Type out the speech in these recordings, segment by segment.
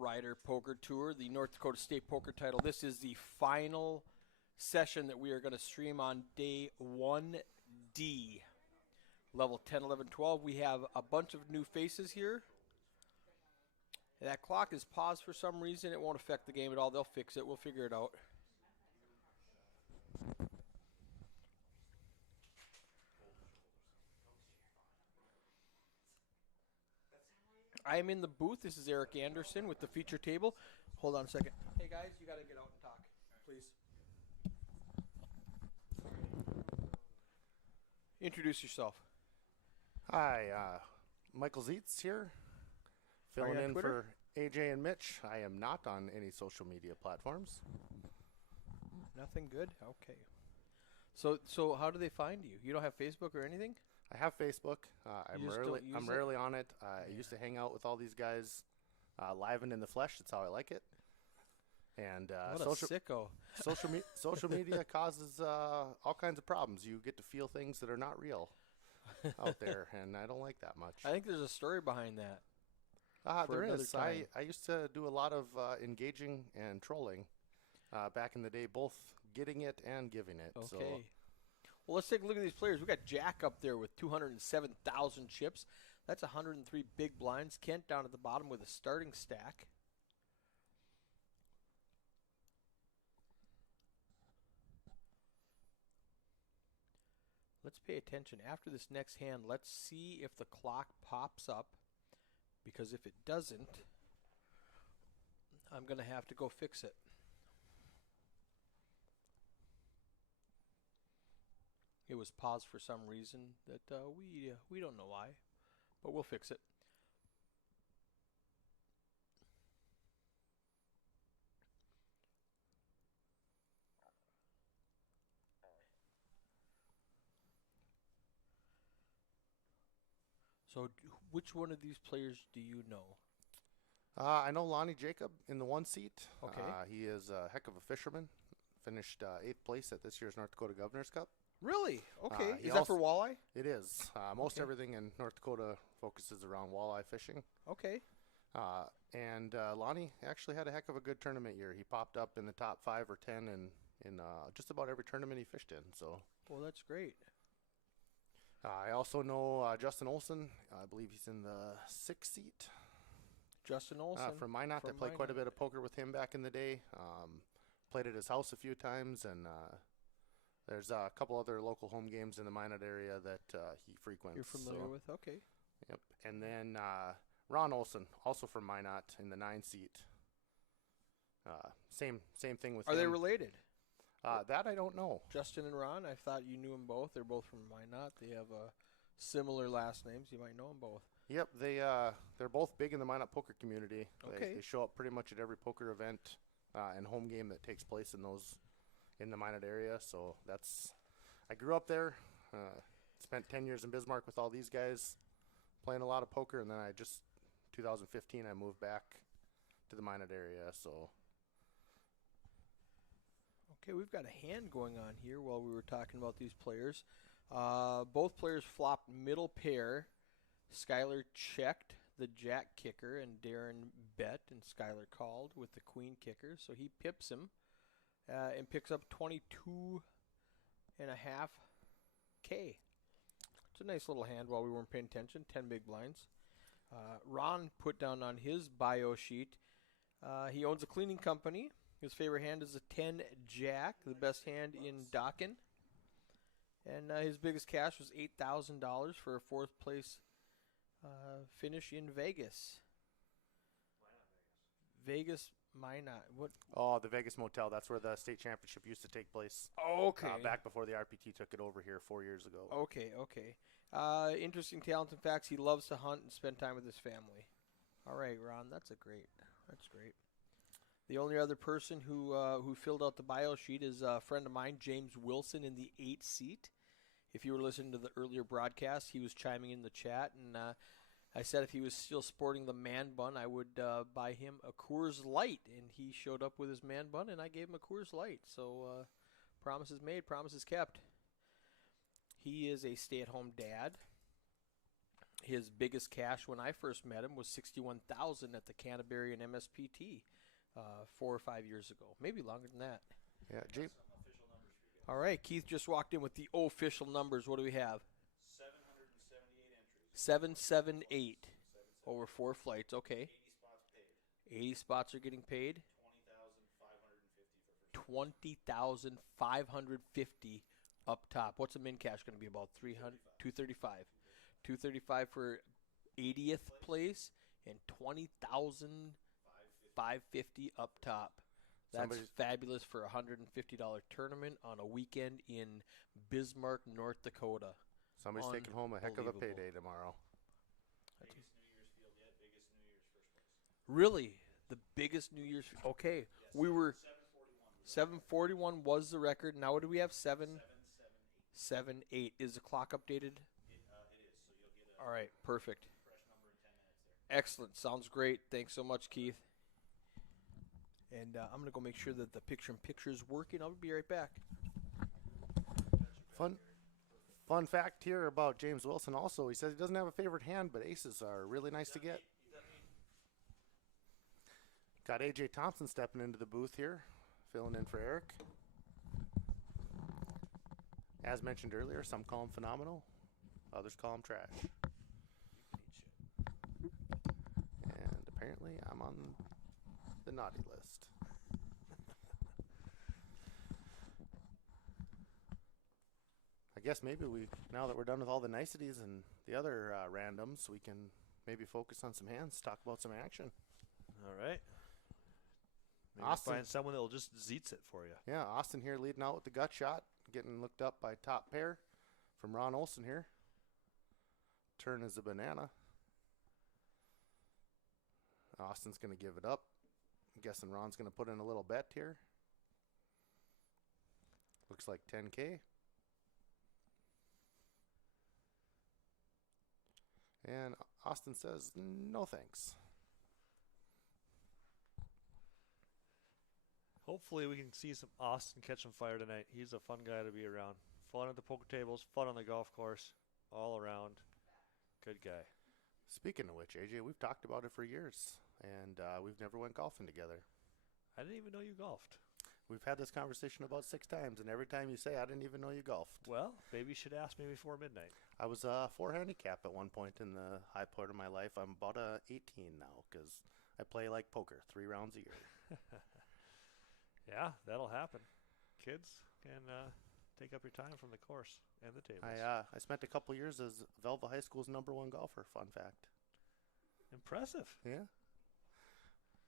Roughrider Poker Tour, the North Dakota State Poker title. This is the final session that we are going to stream on day 1D. Level 10, 11, 12. We have a bunch of new faces here. That clock is paused for some reason. It won't affect the game at all. They'll fix it. We'll figure it out. I am in the booth. This is Eric Anderson with the feature table. Hold on a second. Hey, guys, you got to get out and talk, please. Introduce yourself. Hi, Michael Zietz here, filling in for AJ and Mitch. I am not on any social media platforms. Nothing good? Okay. So how do they find you? You don't have Facebook or anything? I have Facebook. I'm rarely on it. I Yeah. used to hang out with all these guys live and in the flesh. That's how I like it. And What a sicko. social media causes all kinds of problems. You get to feel things that are not real out there, and I don't like that much. I think there's a story behind that. There is. I used to do a lot of engaging and trolling back in the day, both getting it and giving it. Okay. So, Well, let's take a look at these players. We got Jack up there with 207,000 chips. That's 103 big blinds. Kent down at the bottom with a starting stack. Let's pay attention. After this next hand, let's see if the clock pops up, because if it doesn't, I'm going to have to go fix it. It was paused for some reason that we don't know why, but we'll fix it. So which one of these players do you know? I know Lonnie Jacob in the one seat. Okay. He is a heck of a fisherman. Finished 8th place at this year's North Dakota Governor's Cup. Really? Okay. He Is that for walleye? It is. Most everything in North Dakota focuses around walleye fishing. Okay. And Lonnie actually had a heck of a good tournament year. He popped up in the top 5 or 10 in just about every tournament he fished in. So. Well, that's great. I also know Justin Olson. I believe he's in the 6th seat. Justin Olson. From Minot. I played quite a bit of poker with him back in the day. Played at his house a few times, and there's a couple other local home games in the Minot area that he frequents. You're familiar with? Okay. Yep. And then Ron Olson, also from Minot, in the 9 seat. Same thing with him. Are they related? That I don't know. Justin and Ron, I thought you knew them both. They're both from Minot. They have similar last names. You might know them both. Yep, they're both big in the Minot poker community. Okay. They show up pretty much at every poker event and home game that takes place in the Minot area. So I grew up there. Spent 10 years in Bismarck with all these guys, playing a lot of poker, and then 2015, I moved back to the Minot area. So. Okay, we've got a hand going on here while we were talking about these players. Both players flopped middle pair. Skylar checked the jack kicker, and Darren bet, and Skylar called with the queen kicker. So he pips him and picks up 22.5K. It's a nice little hand while we weren't paying attention. 10 big blinds. Ron put down on his bio sheet, he owns a cleaning company. His favorite hand is a 10 jack, the best hand in Dockin. And his biggest cash was $8,000 for a 4th place finish in Vegas. Vegas, Minot. What? Oh, the Vegas Motel. That's where the state championship used to take place. Okay. Back before the RPT took it over here 4 years ago. Okay. Interesting talents and facts. He loves to hunt and spend time with his family. All right, Ron. That's great. The only other person who filled out the bio sheet is a friend of mine, James Wilson, in the 8th seat. If you were listening to the earlier broadcast, he was chiming in the chat, and I said if he was still sporting the man bun, I would buy him a Coors Light, and he showed up with his man bun, and I gave him a Coors Light. So promises made, promises kept. He is a stay-at-home dad. His biggest cash when I first met him was 61,000 at the Canterbury and MSPT 4 or 5 years ago, maybe longer than that. Yeah, James. All right, Keith just walked in with the official numbers. What do we have? 778 over 4 flights. Okay. 80 spots are getting paid. 20,550 up top. What's a min cash going to be about? 235. 235 for 80th place and 20,550 up top. That's fabulous for a $150 tournament on a weekend in Bismarck, North Dakota. Somebody's taking home a heck of a payday tomorrow. Biggest New Year's field yet. Biggest New Year's first place. Really? The biggest New Year's? Okay. Yes, We were 741. 741 was the record. Now what do we have? 778. 778. Is the clock updated? It is. So you'll get a All right. Perfect. fresh number in 10 minutes there. Excellent. Sounds great. Thanks so much, Keith. And I'm going to go make sure that the picture-in-picture is working. I'll be right back. Fun fact here about James Wilson also. He says he doesn't have a favorite hand, but aces are really nice to get. Got A.J. Thompson stepping into the booth here, filling in for Eric. As mentioned earlier, some call him phenomenal, others call him trash. And apparently I'm on the naughty list. I guess maybe now that we're done with all the niceties and the other randoms, we can maybe focus on some hands, talk about some action. All right. Maybe Austin. find someone that will just zeets it for you. Yeah, Austin here leading out with the gut shot, getting looked up by top pair from Ron Olson here. Turn is a banana. Austin's going to give it up. I'm guessing Ron's going to put in a little bet here. Looks like 10K. And Austin says, no thanks. Hopefully we can see some Austin catch some fire tonight. He's a fun guy to be around. Fun at the poker tables, fun on the golf course, all around. Good guy. Speaking of which, AJ, we've talked about it for years, and we've never went golfing together. I didn't even know you golfed. We've had this conversation about 6 times, and every time you say, I didn't even know you golfed. Well, maybe you should ask me before midnight. I was 4 handicap at one point in the high part of my life. I'm about 18 now because I play like poker 3 rounds a year. Yeah, that'll happen. Kids can take up your time from the course and the tables. I spent a couple years as Velva High School's #1 golfer. Fun fact. Impressive. Yeah.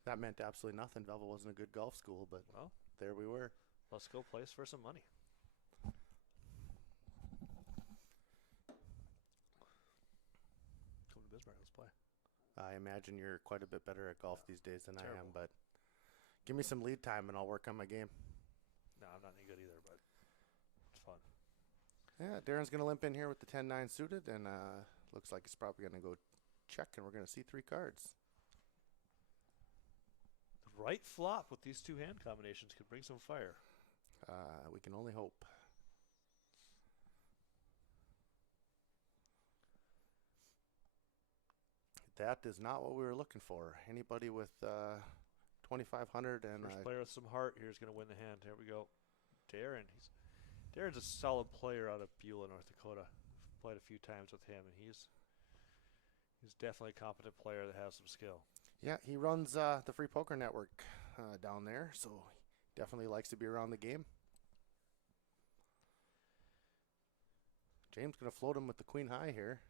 That meant absolutely nothing. Velva wasn't a good golf school, but Well, there we were. let's go place for some money. Come to Bismarck, let's play. I imagine you're quite a bit better at golf these days than I am, Terrible. but give me some lead time and I'll work on my game. No, I'm not any good either, but it's fun. Yeah, Darren's going to limp in here with the 10-9 suited, and looks like he's probably going to go check, and we're going to see 3 cards. The right flop with these 2 hand combinations could bring some fire. We can only hope. That is not what we were looking for. Anybody with 2,500 and First player with some heart here is going to win the hand. Here we go. Darren. Darren's a solid player out of Beulah, North Dakota. Played a few times with him, and he's definitely a competent player that has some skill. yeah, he runs the Free Poker Network down there, so he definitely likes to be around the game. James going to float him with the queen high here.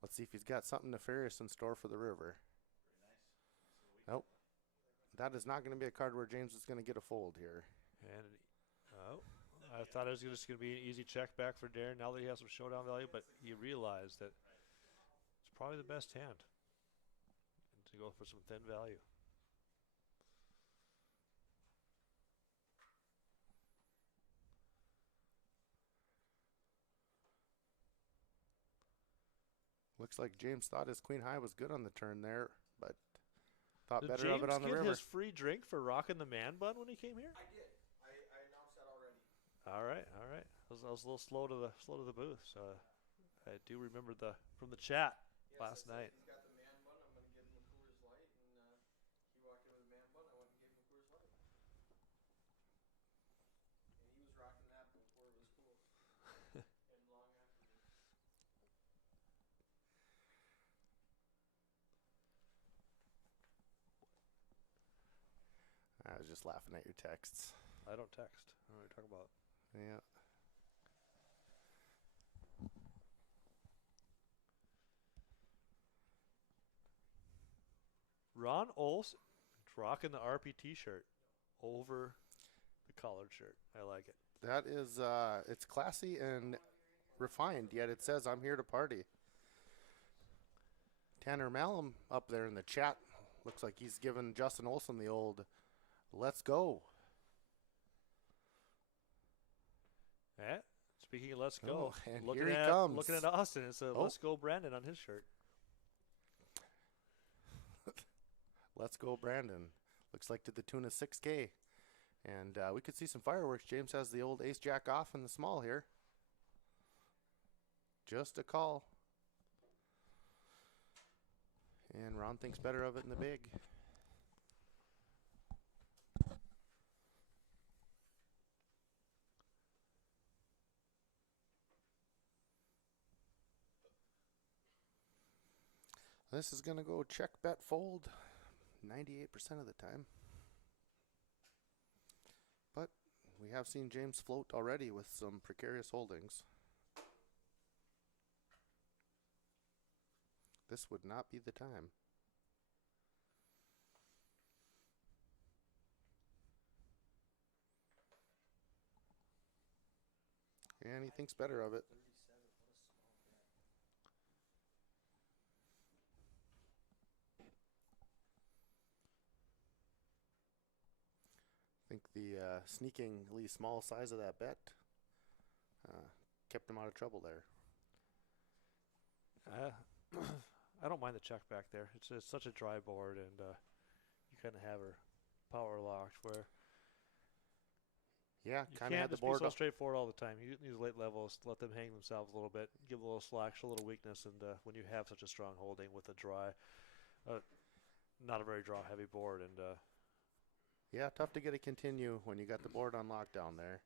Let's see if he's got something nefarious in store for the river. Nope. That is not going to be a card where James is going to get a fold here. And I thought it was just going to be an easy check back for Darren now that he has some showdown value, but he realized that it's probably the best hand to go for some thin value. Looks like James thought his queen high was good on the turn there, but thought Did better James of it on the get river. his free drink for rocking the man bun when he came here? I did. I announced that already. All right, all right. I was a little slow to the booth, so I do remember from the chat last night. He's got the man bun. I'm going to give him a Coors Light, and he walked in with a man bun. I went and gave him a Coors Light, and he was rocking that before it was cool, and long after me. I was just laughing at your texts. I don't text. I don't know what you're talking about. Yeah. Ron Olson rocking the RPT shirt over the collared shirt. I like it. That is, it's classy and refined, yet it says, I'm here to party. Tanner Malum up there in the chat looks like he's giving Justin Olson the old, let's go. Yeah. Speaking of let's go, Oh, and looking here he at comes. looking at Austin, it says Oh. let's go Brandon on his shirt. Let's go, Brandon. Looks like to the tune of 6K. And we could see some fireworks. James has the old ace jack off in the small here. Just a call. And Ron thinks better of it in the big. This is going to go check, bet, fold 98% of the time. But we have seen James float already with some precarious holdings. This would not be the time. And he thinks better of it. I think the sneakingly small size of that bet kept him out of trouble there. I don't mind the check back there. It's such a dry board, and you kind of have her power locked where Yeah, you kind of can't had the just be board so up. straightforward all the time. You these late levels, let them hang themselves a little bit, give a little slack, show a little weakness, and when you have such a strong holding with a dry, not a very draw heavy board, and Yeah, tough to get a continue when you got the board on lockdown there.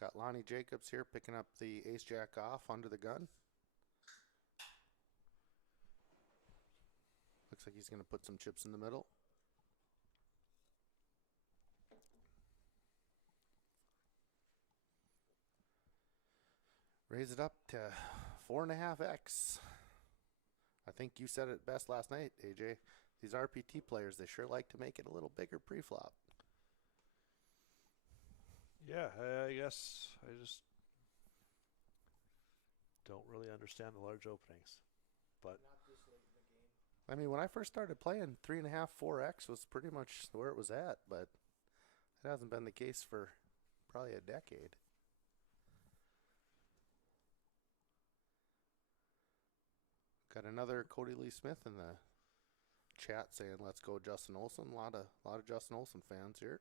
Got Lonnie Jacobs here picking up the ace jack off under the gun. Looks like he's going to put some chips in the middle. Raise it up to 4.5x. I think you said it best last night, AJ. These RPT players, they sure like to make it a little bigger pre-flop. yeah, I guess I just don't really understand the large openings. But Not this late in the game. I mean, when I first started playing, 3.5, 4x was pretty much where it was at, but it hasn't been the case for probably a decade. Got another Cody Lee Smith in the chat saying, "Let's go, Justin Olson." A lot of Justin Olson fans here.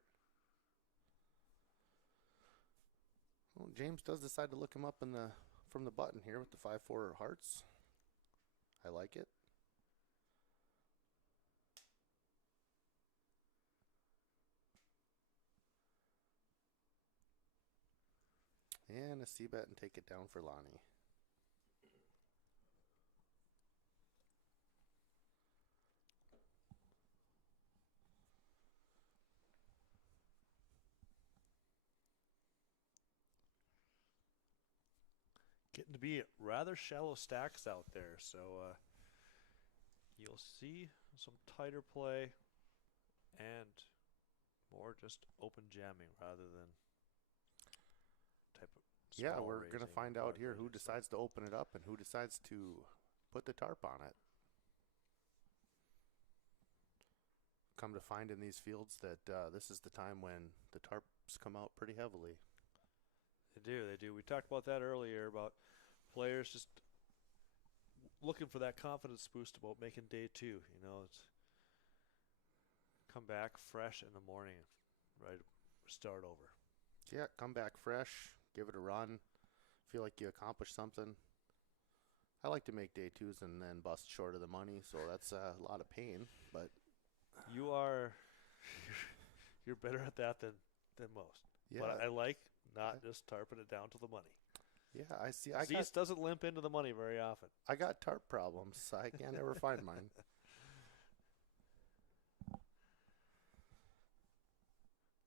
Well, James does decide to look him up in the from the button here with the 5-4 hearts. I like it. And a C-bet and take it down for Lonnie. getting to be rather shallow stacks out there, so you'll see some tighter play and more just open jamming rather than type of Yeah, small we're going to raising, find out wide here who raising, so- decides to open it up and who decides to put the tarp on it. Come to find in these fields that this is the time when the tarps come out pretty heavily. They do. We talked about that earlier about players just looking for that confidence boost about making day two. You know, it's come back fresh in the morning, right? Start over. Yeah, come back fresh, give it a run, feel like you accomplished something. I like to make day twos and then bust short of the money, so that's a lot of pain. But You are, you're better at that than most. yeah, But I like not just tarping it down to the money. yeah, I see. Zeus doesn't limp into the money very often. I got tarp problems. I can't ever find mine.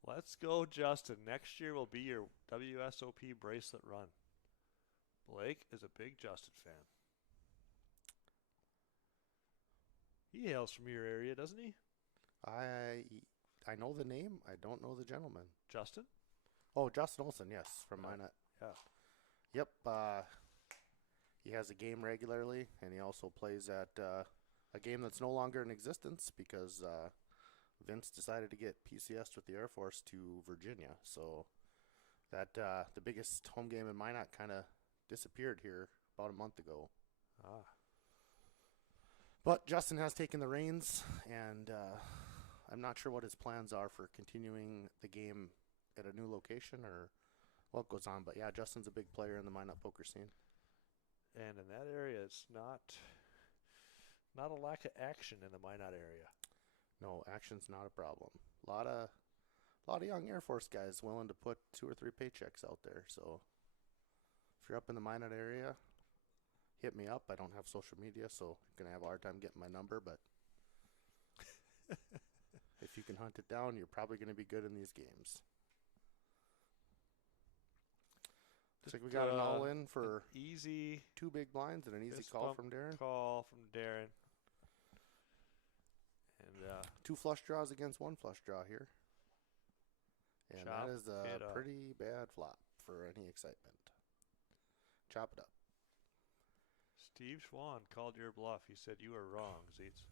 Let's go, Justin. Next year will be your WSOP bracelet run. Blake is a big Justin fan. He hails from your area, doesn't he? I know the name. I don't know the gentleman. Justin? Oh, Justin Olson, yes, from Oh, Minot. yeah. Yep. He has a game regularly, and he also plays at a game that's no longer in existence because Vince decided to get PCS with the Air Force to Virginia. So that the biggest home game in Minot kind of disappeared here about a month ago. Ah. But Justin has taken the reins, and I'm not sure what his plans are for continuing the game at a new location or what goes on. But yeah, Justin's a big player in the Minot poker scene. And in that area, it's not a lack of action in the Minot area. No, action's not a problem. A lot of young Air Force guys willing to put 2 or 3 paychecks out there. So if you're up in the Minot area, hit me up. I don't have social media, so you're gonna have a hard time getting my number. But if you can hunt it down, you're probably gonna be good in these games. Looks like we got an all-in for easy 2 big blinds and an easy fist call bump from Darren. Call from Darren. And 2 flush draws against 1 flush draw here. And Chop that is it a up. pretty bad flop for any excitement. Chop it up. Steve Schwann called your bluff. He said you were wrong, Zeitz.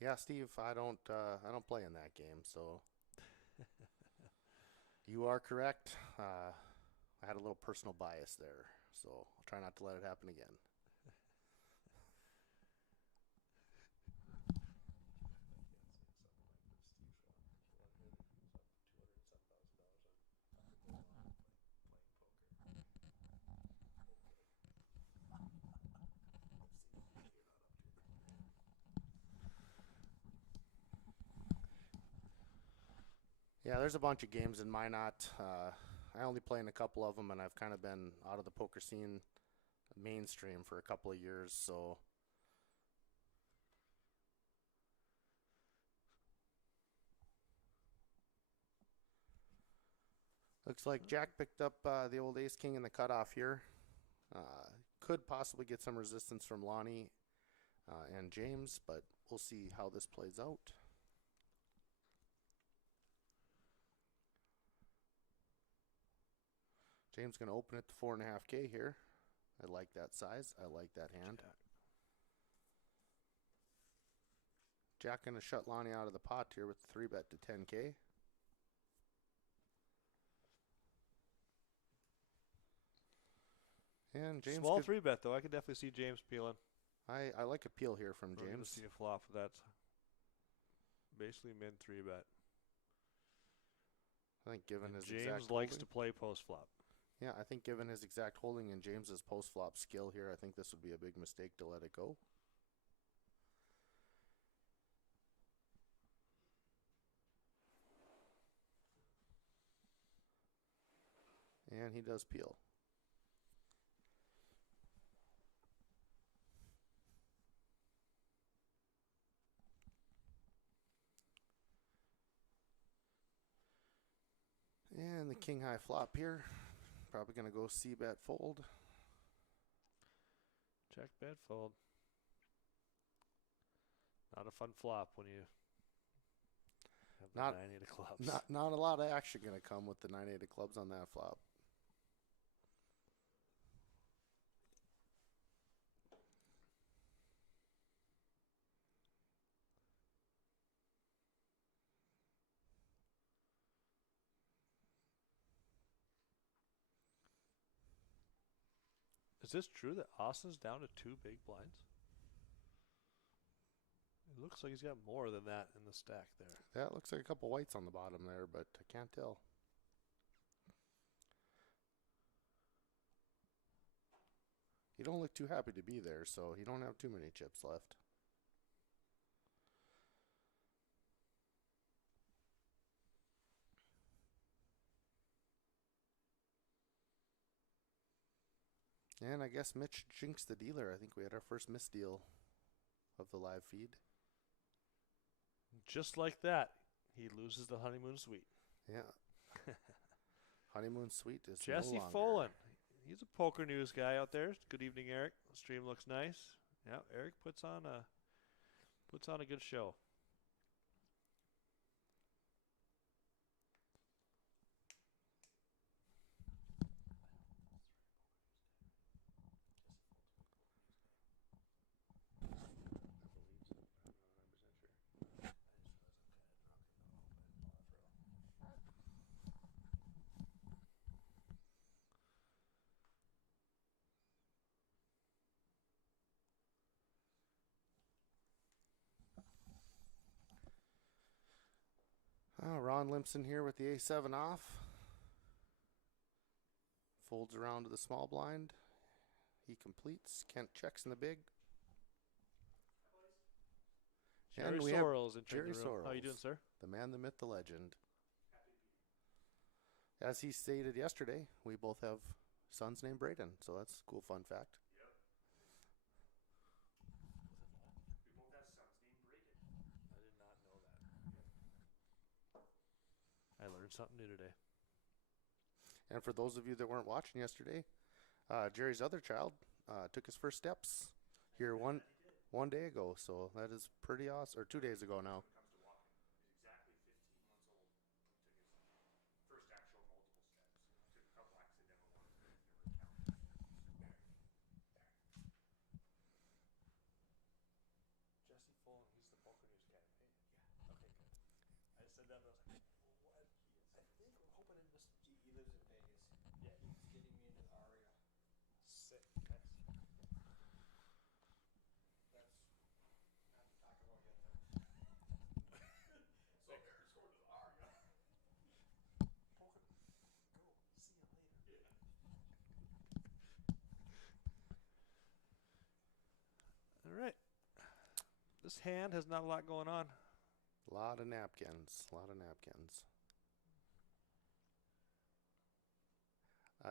Yeah, Steve, I don't play in that game, so you are correct. I had a little personal bias there, so I'll try not to let it happen again. Yeah, there's a bunch of games in Minot. I only play in a couple of them, and I've kind of been out of the poker scene mainstream for a couple of years, so looks like Jack picked up the old ace-king in the cutoff here. Could possibly get some resistance from Lonnie and James, but we'll see how this plays out. James going to open it to 4.5K here. I like that size. I like that hand. Jack going to shut Lonnie out of the pot here with the 3-bet to 10K. And James Small 3-bet, though. I could definitely see James peeling. I like a peel here from We're going to James. see a flop that's basically min 3-bet. I think given And his James exact likes holding, to play post-flop. yeah, I think given his exact holding and James's post-flop skill here, I think this would be a big mistake to let it go. And he does peel. And the king high flop here. Probably going to go c-bet fold. Check, bet, fold. Not a fun flop when you have the Not- 9-8 of clubs. Not a lot of action going to come with the 9-8 of clubs on that flop. this true that Austin's down to 2 big blinds? It looks like he's got more than that in the stack there. That looks like a couple whites on the bottom there, but I can't tell. You don't look too happy to be there, so you don't have too many chips left. And I guess Mitch jinxed the dealer. I think we had our first misdeal of the live feed. Just like that, he loses the honeymoon suite. Yeah. Honeymoon suite is Jesse no longer. Folan. He's a poker news guy out there. Good evening, Eric. The stream looks nice. Yeah, Eric puts on a good show. Oh, Ron limps in here with the A7 off. Folds around to the small blind. He completes. Kent checks in the big. Jerry And we have Sorrells in Jerry the room. How you Sorrells. doing, sir? The man, the myth, the legend. As he stated yesterday, we both have sons named Braden, so that's a cool fun fact. We both have sons named Braden. I did not know that. I learned something new today. And for those of you that weren't watching yesterday, Jerry's other child took his first steps here one day ago, so that is pretty awesome. Or 2 days ago now. When it comes to walking, he's exactly 15 months old. Took his first actual multiple steps. Took a couple accidental ones, but never counted. Jesse Folan, he's the poker news guy, right? Yeah. Okay, good. I said that, and I was like, what? I think we're hoping in this. He lives in Vegas. Yeah. He's getting me into the Aria. Sick. Nice. That's not to talk about yet. So Eric's going to the Aria. Poker. Go. See you later. Yeah. All right. This hand has not a lot going on. A lot of napkins. A lot of napkins.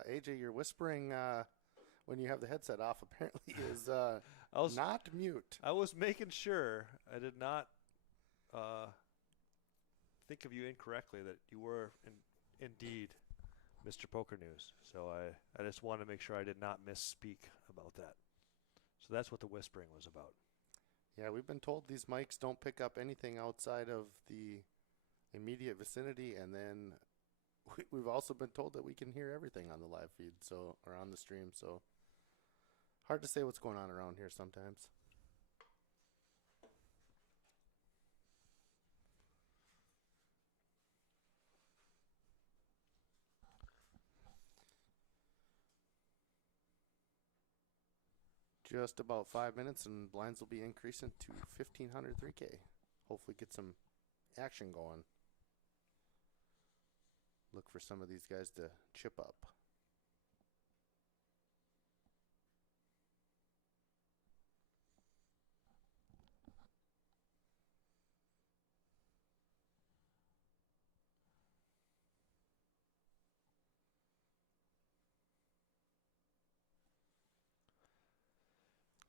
AJ, you're whispering when you have the headset off, apparently, is I was not mute. I was making sure I did not think of you incorrectly, that you were indeed Mr. Poker News. So I just wanted to make sure I did not misspeak about that. So that's what the whispering was about. Yeah, we've been told these mics don't pick up anything outside of the immediate vicinity, and then we've also been told that we can hear everything on the live feed, so or on the stream. So hard to say what's going on around here sometimes. Just about 5 minutes, and blinds will be increasing to 1,500 3K. Hopefully get some action going. Look for some of these guys to chip up.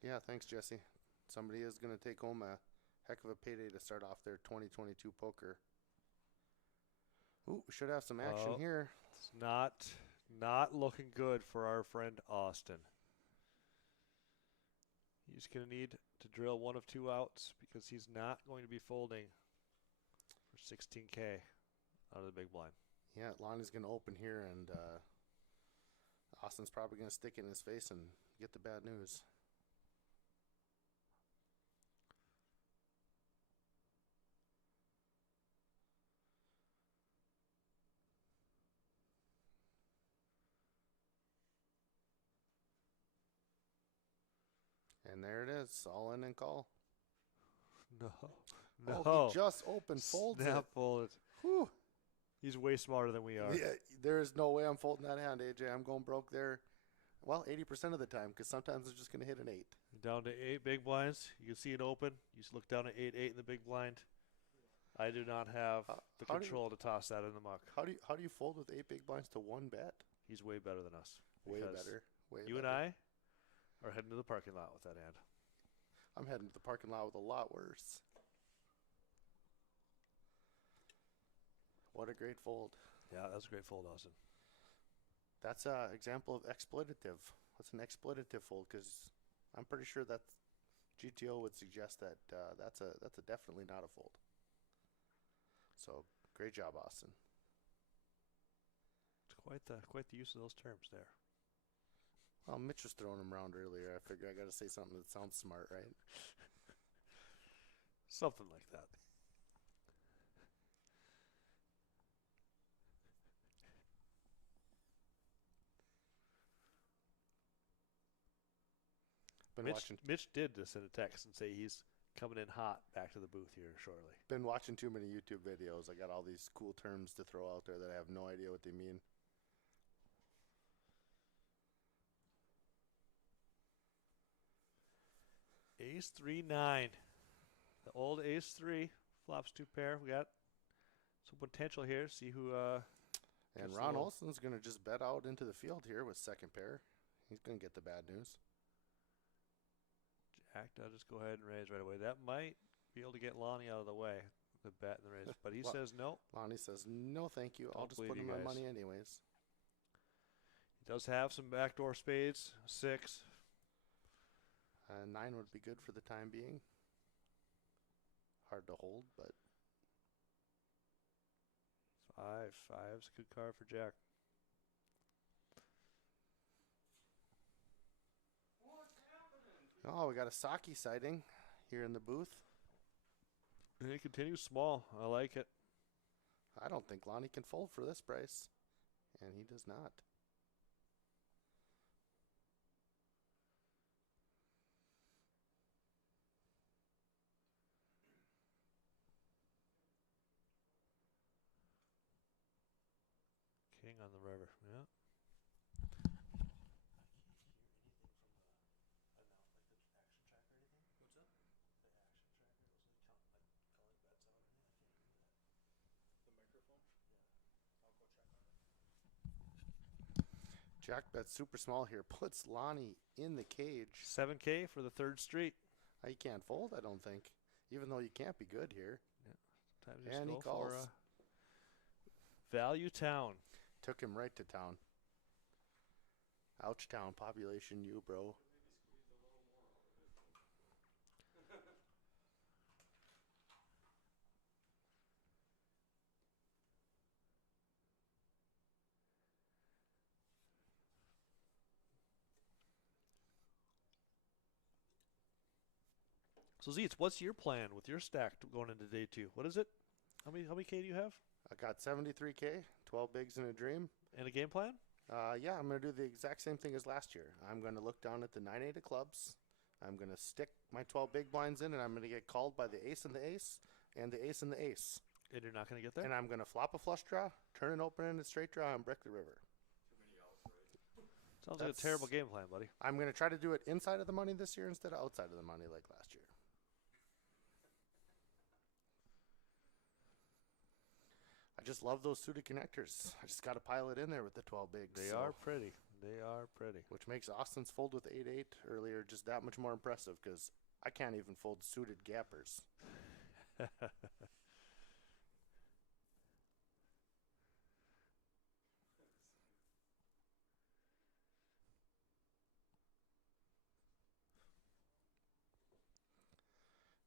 Yeah, thanks, Jesse. Somebody is going to take home a heck of a payday to start off their 2022 poker. Ooh, we should have some action here. It's not looking good for our friend Austin. He's going to need to drill one of two outs because he's not going to be folding for 16K out of the big blind. Yeah, Lonnie's going to open here, and Austin's probably going to stick it in his face and get the bad news. And there it is, all in and call. No. Oh, No. he just opened, folds Snap it. fold it. Whew. He's way smarter than we are. Yeah, there is no way I'm folding that hand, AJ. I'm going broke there. Well, 80% of the time, because sometimes it's just going to hit an 8. Down to 8 big blinds. You can see it open. You just look down at 8-8 in the big blind. I do not have the how do you- control to toss that in the muck. How do you fold with 8 big blinds to 1 bet? He's way better than us. Way because better. Way You and better. I are heading to the parking lot with that hand. I'm heading to the parking lot with a lot worse. What a great fold. Yeah, that's a great fold, Austin. That's an example of exploitative. That's an exploitative fold because I'm pretty sure that GTO would suggest that that's a definitely not a fold. So great job, Austin. It's quite the use of those terms there. Well, Mitch was throwing them around earlier. I figure I got to say something that sounds smart, right? Something like that. Mitch did just send a text and say he's coming in hot back to the booth here shortly. Been watching too many YouTube videos. I got all these cool terms to throw out there that I have no idea what they mean. Ace 3-9. The old ace 3 flops 2 pair. We got some potential here. See who. And Just a Ron little- Olson's going to just bet out into the field here with second pair. He's going to get the bad news. Jack, I'll just go ahead and raise right away. That might be able to get Lonnie out of the way. The bet and the raise, but he Well, says no. Lonnie says, no, thank you. I'll Don't just believe put in you my guys. money anyways. He does have some backdoor spades. 6. 9 would be good for the time being. Hard to hold, but 5. 5's a good card for Jack. oh, we got a Saki sighting here in the booth. And he continues small. I like it. I don't think Lonnie can fold for this price, and he does not. King on the river. Yeah. Jack bets super small here. Puts Lonnie in the cage. 7K for the 3rd street. He can't fold, I don't think. Even though you can't be good here. Time to just And he go calls. for Value Town. Took him right to town. Ouch town, population you, bro. So Zeets, what's your plan with your stack going into day 2? What is it? How many K do you have? I got 73K, 12 bigs in a dream. And a game plan? Yeah, I'm going to do the exact same thing as last year. I'm going to look down at the 9-8 of clubs. I'm going to stick my 12 big blinds in, and I'm going to get called by the ace and the ace, and the ace and the ace. And you're not going to get there? And I'm going to flop a flush draw, turn it open in a straight draw, and brick the river. Sounds like a That's- terrible game plan, buddy. I'm going to try to do it inside of the money this year instead of outside of the money like last year. I just love those suited connectors. I just got to pile it in there with the 12 bigs. They are pretty. They are pretty. Which makes Austin's fold with 8-8 earlier just that much more impressive because I can't even fold suited gappers.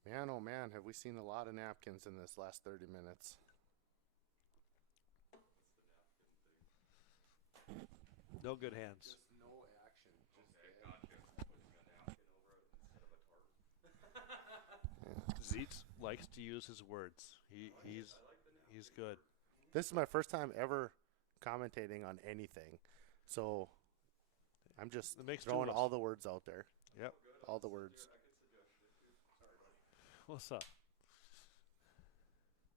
Man, oh man, have we seen a lot of napkins in this last 30 minutes. No good hands. Just no action. Zeets likes to use his words. He's good. This is my first time ever commentating on anything. So I'm just It makes two throwing of us. all the words out there. Yep. all the words. What's up?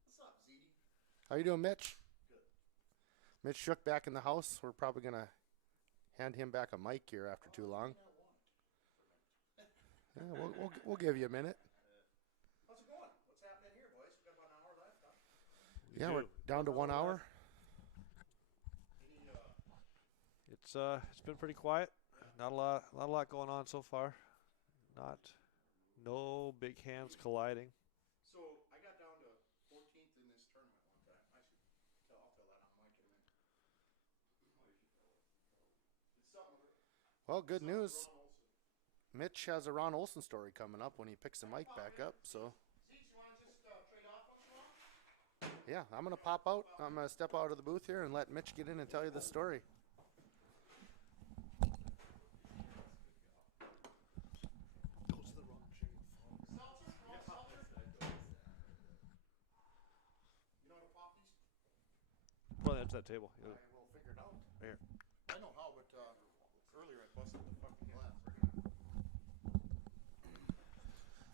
What's up, ZD? How you doing, Mitch? Good. Mitch Shook back in the house. We're probably gonna hand him back a mic here after too long. Yeah, we'll give you a minute. How's it going? What's happening here, boys? We got about an hour left, huh? Yeah, we're down to 1 hour. Any, It's been pretty quiet. Not a lot going on so far. No big hands colliding. so I got down to 14th in this tournament one time. I'll fill that on mic in a minute. It's something with Well, good news. Ron Olson. Mitch has a Ron Olson story coming up when he picks the mic back up. So Zeeks, you want to just trade off once in a while? yeah, I'm gonna pop out. I'm gonna step out of the booth here and let Mitch get in and tell you the story. Seltzer? Ron Seltzer? You know how to pop these? Well, that's that table. I will figure it out. Here. I know how, but earlier I busted the fucking glass.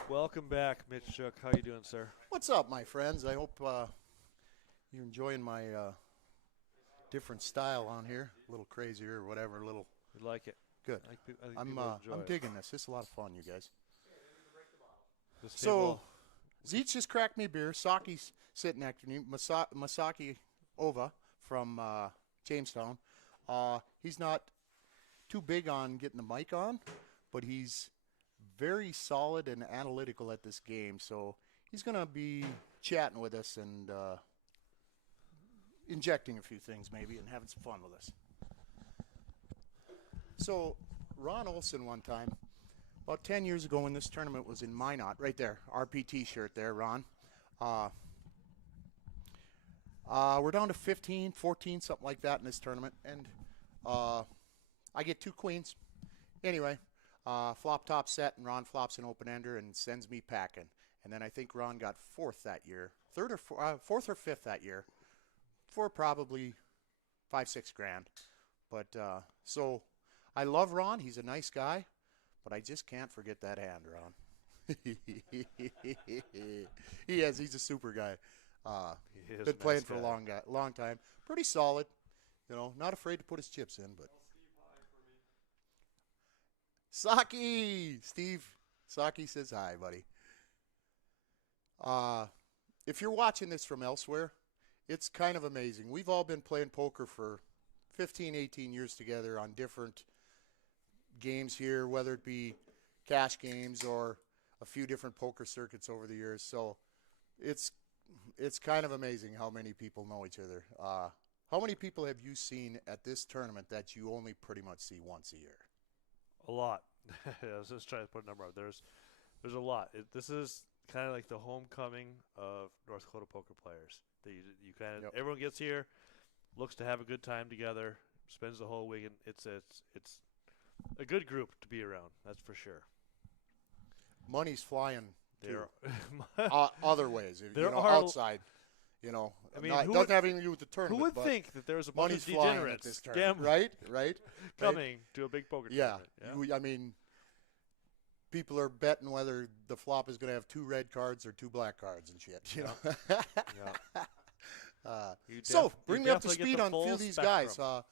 Welcome back, Mitch Shook. How you doing, sir? What's up, my friends? I hope you're enjoying my different style on here. A little crazier or whatever. A little We like it. good. I think I'm people enjoy it. digging this. This is a lot of fun, you guys. This So, table, Zeets just cracked me a beer. Saki's sitting next to me. Masaki Ova from Jamestown. He's not too big on getting the mic on, but he's very solid and analytical at this game. So he's going to be chatting with us and injecting a few things maybe and having some fun with us. So Ron Olson one time, about 10 years ago when this tournament was in Minot, right there, RPT shirt there, Ron. We're down to 15, 14, something like that in this tournament. And I get 2 queens. Anyway, flop top set, and Ron flops an open-ender and sends me packing. And then I think Ron got 4th that year, 4th or 5th that year, for probably 5-6 grand. But so I love Ron. He's a nice guy. But I just can't forget that hand, Ron. He is. He's a super guy. he is a Been playing nice for guy. a long time. Pretty solid. You know, not afraid to put his chips in. But Saki, Steve. Saki says hi, buddy. If you're watching this from elsewhere, it's kind of amazing. We've all been playing poker for 15, 18 years together on different games here, whether it be cash games or a few different poker circuits over the years. So it's kind of amazing how many people know each other. How many people have you seen at this tournament that you only pretty much see once a year? A lot. I was just trying to put a number out. There's a lot. This is kind of like the homecoming of North Dakota poker players. That you kind of Yep. everyone gets here, looks to have a good time together, spends the whole weekend. It's a good group to be around. That's for sure. Money's flying too. There, Other ways, you There know, are- outside. You know, I mean, it who doesn't would- have anything to do with the tournament. who would but think that there was a bunch money's of flying at degenerates this tournament, gambling right? coming to a big poker Yeah. tournament? I mean, people are betting whether the flop is going to have 2 red cards or 2 black cards and shit. You know. Yeah. You So def- bring you me up to definitely get speed the on a few full of these spectrum.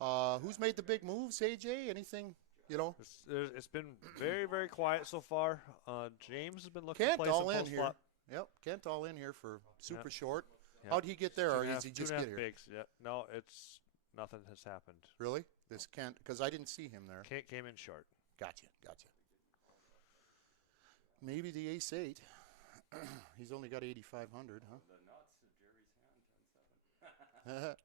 guys. Who's made the big moves? AJ? Anything? You know, It's been very, very quiet so far. James has been looking Kent to play all some in post here. flop. Yep, Kent all in here for super Yeah. short. Yeah. How'd he get there, or is he Two just and a get half here? bigs. Yeah. No, it's nothing has happened. Really? This Kent? Because I didn't see him there. Kent came in short. Gotcha. Maybe the ace 8. He's only got 8,500, huh? The nuts of Jerry's hand, 10-7.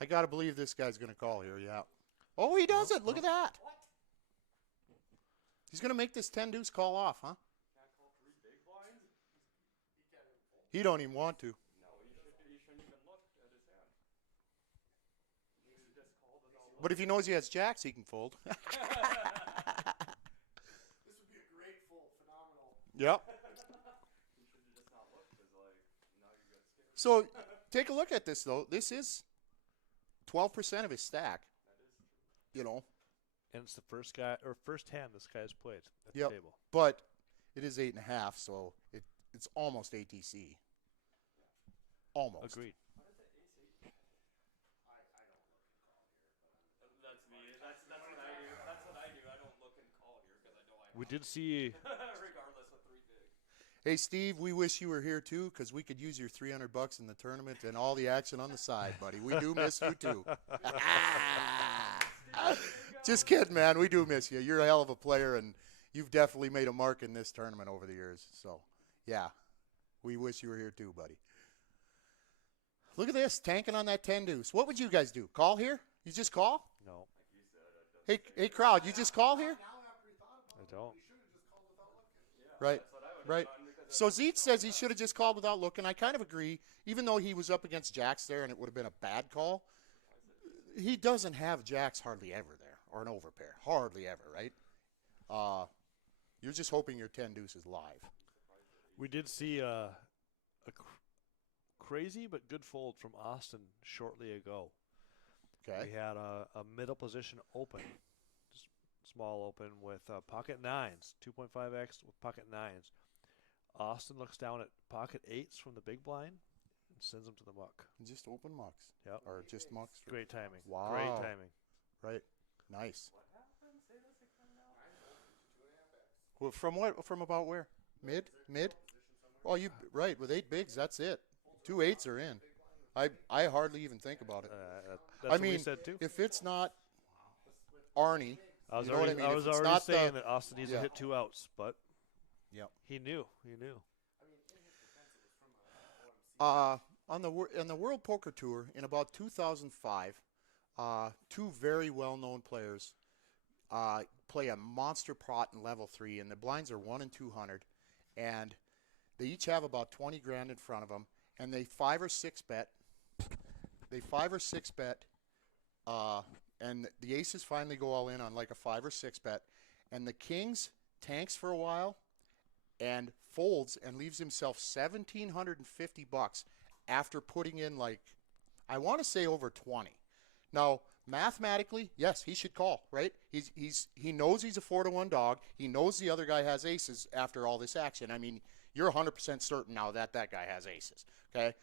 I gotta believe this guy's gonna call here. Yeah. Oh, he does it. Look at that. He's gonna make this 10 deuce call off, huh? Can't call 3 big blinds? He don't even want to. No, you shouldn't even look at his hand. You just called it all. But if he knows he has jacks, he can fold. This would be a great full, phenomenal. Yep. You should have just not looked because, like, now you're getting scared. So take a look at this though. This is 12% of his stack. That is true. You know, And it's the first hand this guy's played at Yep. the table. But it is 8.5, so it's almost ATC. Almost. Agreed. That's me. That's what I do. That's what I do. I don't look and call here because I know I We did see. regardless of 3 big. Hey, Steve, we wish you were here too, because we could use your $300 in the tournament and all the action on the side, buddy. We do miss you too. Just kidding, man. We do miss you. You're a hell of a player, and you've definitely made a mark in this tournament over the years. So, yeah, we wish you were here too, buddy. Look at this, tanking on that 10 deuce. What would you guys do? Call here? You just call? No, Hey, crowd, you just call here? I don't. Right, right. So Zeet says he should have just called without looking. I kind of agree, even though he was up against jacks there and it would have been a bad call. He doesn't have jacks hardly ever there, or an overpair. Hardly ever, right? You're just hoping your 10 deuce is live. We did see a crazy but good fold from Austin shortly ago. Okay. We had a middle position open, small open with pocket nines, 2.5x with pocket nines. Austin looks down at pocket eights from the big blind and sends them to the muck. Just open mucks. Yep. Or just mucks. Great timing. Wow. Great timing. Right. Nice. Well, from what? From about where? Mid? Oh, right. With 8 bigs, that's it. 2 8s are in. I hardly even think about it. That's I what mean, we said too. if it's not Arnie, I was you know already, what I mean? I If was it's already not saying that Austin needs yeah. to hit 2 outs, but Yep. he knew. He knew. On the World Poker Tour in about 2005, 2 very well-known players play a monster pot in level 3, and the blinds are 1 in 200, and they each have about 20 grand in front of them, and they 5 or 6 bet. And the aces finally go all in on like a 5 or 6 bet, and the kings tanks for a while and folds and leaves himself $1,750 after putting in, like, I want to say over 20. Now, mathematically, yes, he should call, right? He knows he's a 4-1 dog. He knows the other guy has aces after all this action. I mean, you're 100% certain now that guy has aces, okay?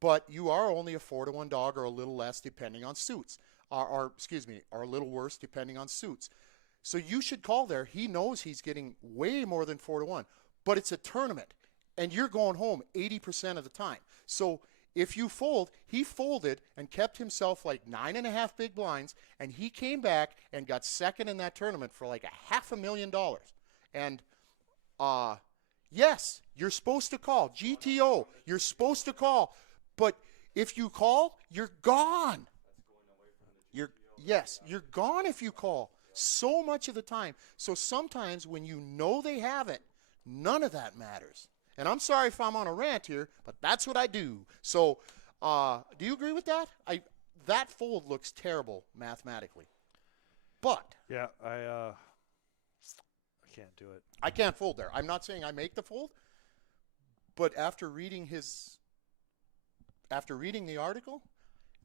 But you are only a 4-1 dog, or a little less depending on suits, or a little worse depending on suits. So you should call there. He knows he's getting way more than 4-1, but it's a tournament, and you're going home 80% of the time. So if you fold, he folded and kept himself like 9.5 big blinds, and he came back and got second in that tournament for like $500,000. And yes, you're supposed to call. GTO, you're supposed to call. But if you call, you're gone. You're gone if you call. So much of the time. So sometimes when you know they have it, none of that matters. And I'm sorry if I'm on a rant here, but that's what I do. So do you agree with that? That fold looks terrible mathematically. But Yeah, I can't do it. I can't fold there. I'm not saying I make the fold, but after reading the article,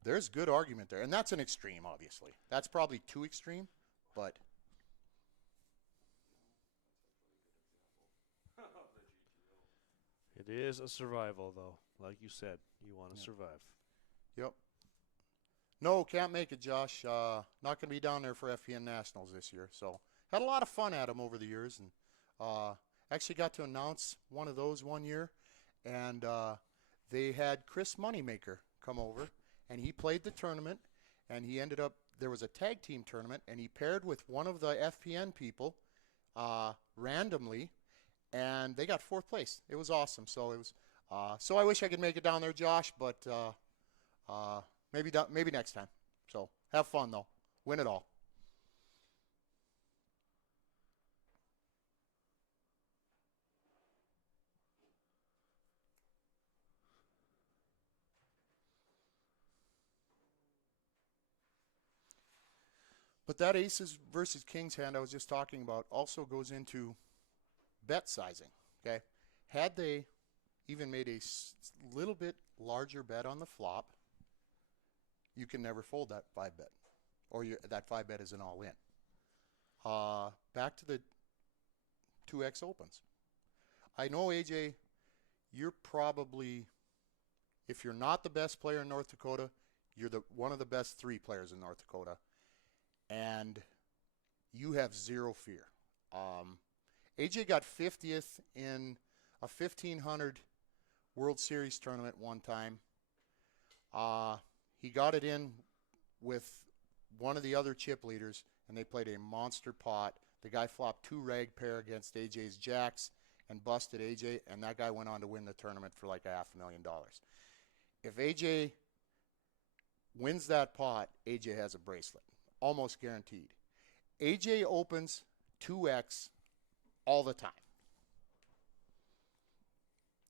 there's good argument there. And that's an extreme, obviously. That's probably too extreme, but It is a survival, though. Like you said, you want to survive. yep. No, can't make it, Josh. Not going to be down there for FPN Nationals this year. So had a lot of fun at them over the years, and actually got to announce one of those one year, and they had Chris Moneymaker come over, and he played the tournament, and he ended up, there was a tag team tournament, and he paired with one of the FPN people randomly, and they got 4th place. It was awesome. So it was. So I wish I could make it down there, Josh, but maybe next time. So have fun though. Win it all. But that aces versus kings hand I was just talking about also goes into bet sizing. Okay, had they even made a little bit larger bet on the flop, you can never fold that 5 bet, or that 5 bet is an all in. back to the 2X Opens. I know, AJ, you're probably, if you're not the best player in North Dakota, you're one of the best 3 players in North Dakota. And you have zero fear. AJ got 50th in a 1,500 World Series tournament one time. He got it in with one of the other chip leaders, and they played a monster pot. The guy flopped 2 rag pair against AJ's jacks and busted AJ, and that guy went on to win the tournament for like $500,000. If AJ wins that pot, AJ has a bracelet, almost guaranteed. AJ opens 2X all the time.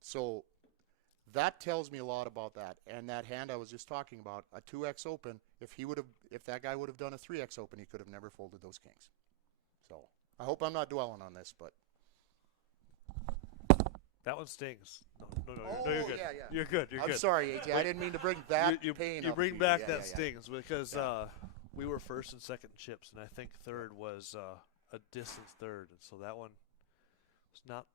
So that tells me a lot about that. And that hand I was just talking about, a 2X open, if that guy would have done a 3X open, he could have never folded those kings. So I hope I'm not dwelling on this, but That one stings. No, Oh, you're good. yeah, yeah. You're good. You're I'm good. sorry, AJ. I didn't mean to bring that pain You up bring to back Yeah, that yeah, yeah. stings because Yeah. we were first and second chips, and I think third was a distance third, and so that one was not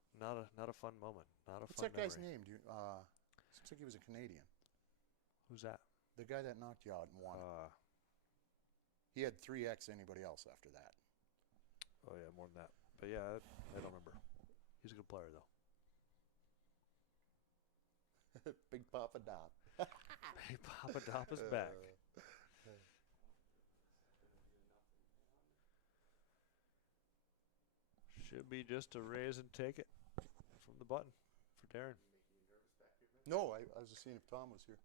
a fun moment. Not a What's fun that guy's memory. name? Seems like he was a Canadian. Who's that? The guy that knocked you out and won. He had 3X anybody else after that. Oh yeah, more than that. But yeah, I don't remember. He's a good player though. Big Papa Dop. Hey, Papa Dop is back. Should be just a raise and take it from the button for Darren. No, I was just seeing if Tom was here.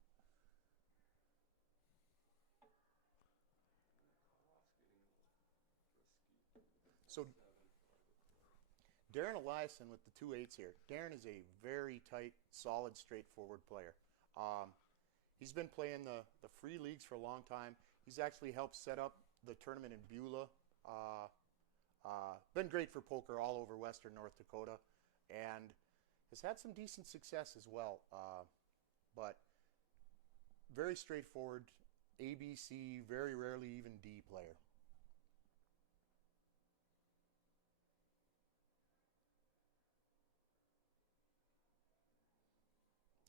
So Darren Eliason with the 2-8s here. Darren is a very tight, solid, straightforward player. He's been playing the free leagues for a long time. He's actually helped set up the tournament in Beulah. Been great for poker all over western North Dakota, and has had some decent success as well. But very straightforward, ABC, very rarely even D player.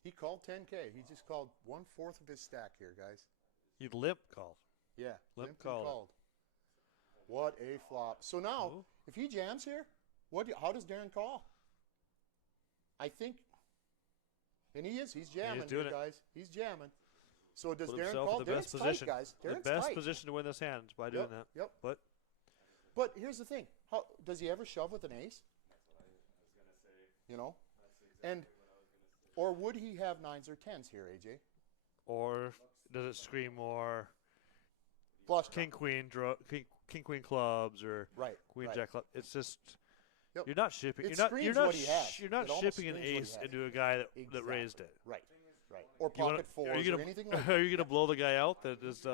He called 10K. He just called 1/4 of his stack here, guys. He limp called. Yeah, Limp limped and called. called. What a flop. So now, Ooh. if he jams here, how does Darren call? I think, and he's jamming doing here, it. guys. He's jamming. So does Put Darren himself call? in the best Darren's position. tight, guys. The Darren's best tight. position to win this hand is by doing that. Yep. But But here's the thing. How does he ever shove with an ace? You know? And or would he have 9s or 10s here, AJ? or does it scream more Flush. king queen clubs or Right. queen right. jack club? It's just Yep. you're not shipping. It You're screams not what he has. You're not It almost shipping an screams what he ace has. into a guy that Exactly. raised it. Right. Right. Or You wanna- pocket fours are you or gonna anything like are that. you gonna blow the guy out that is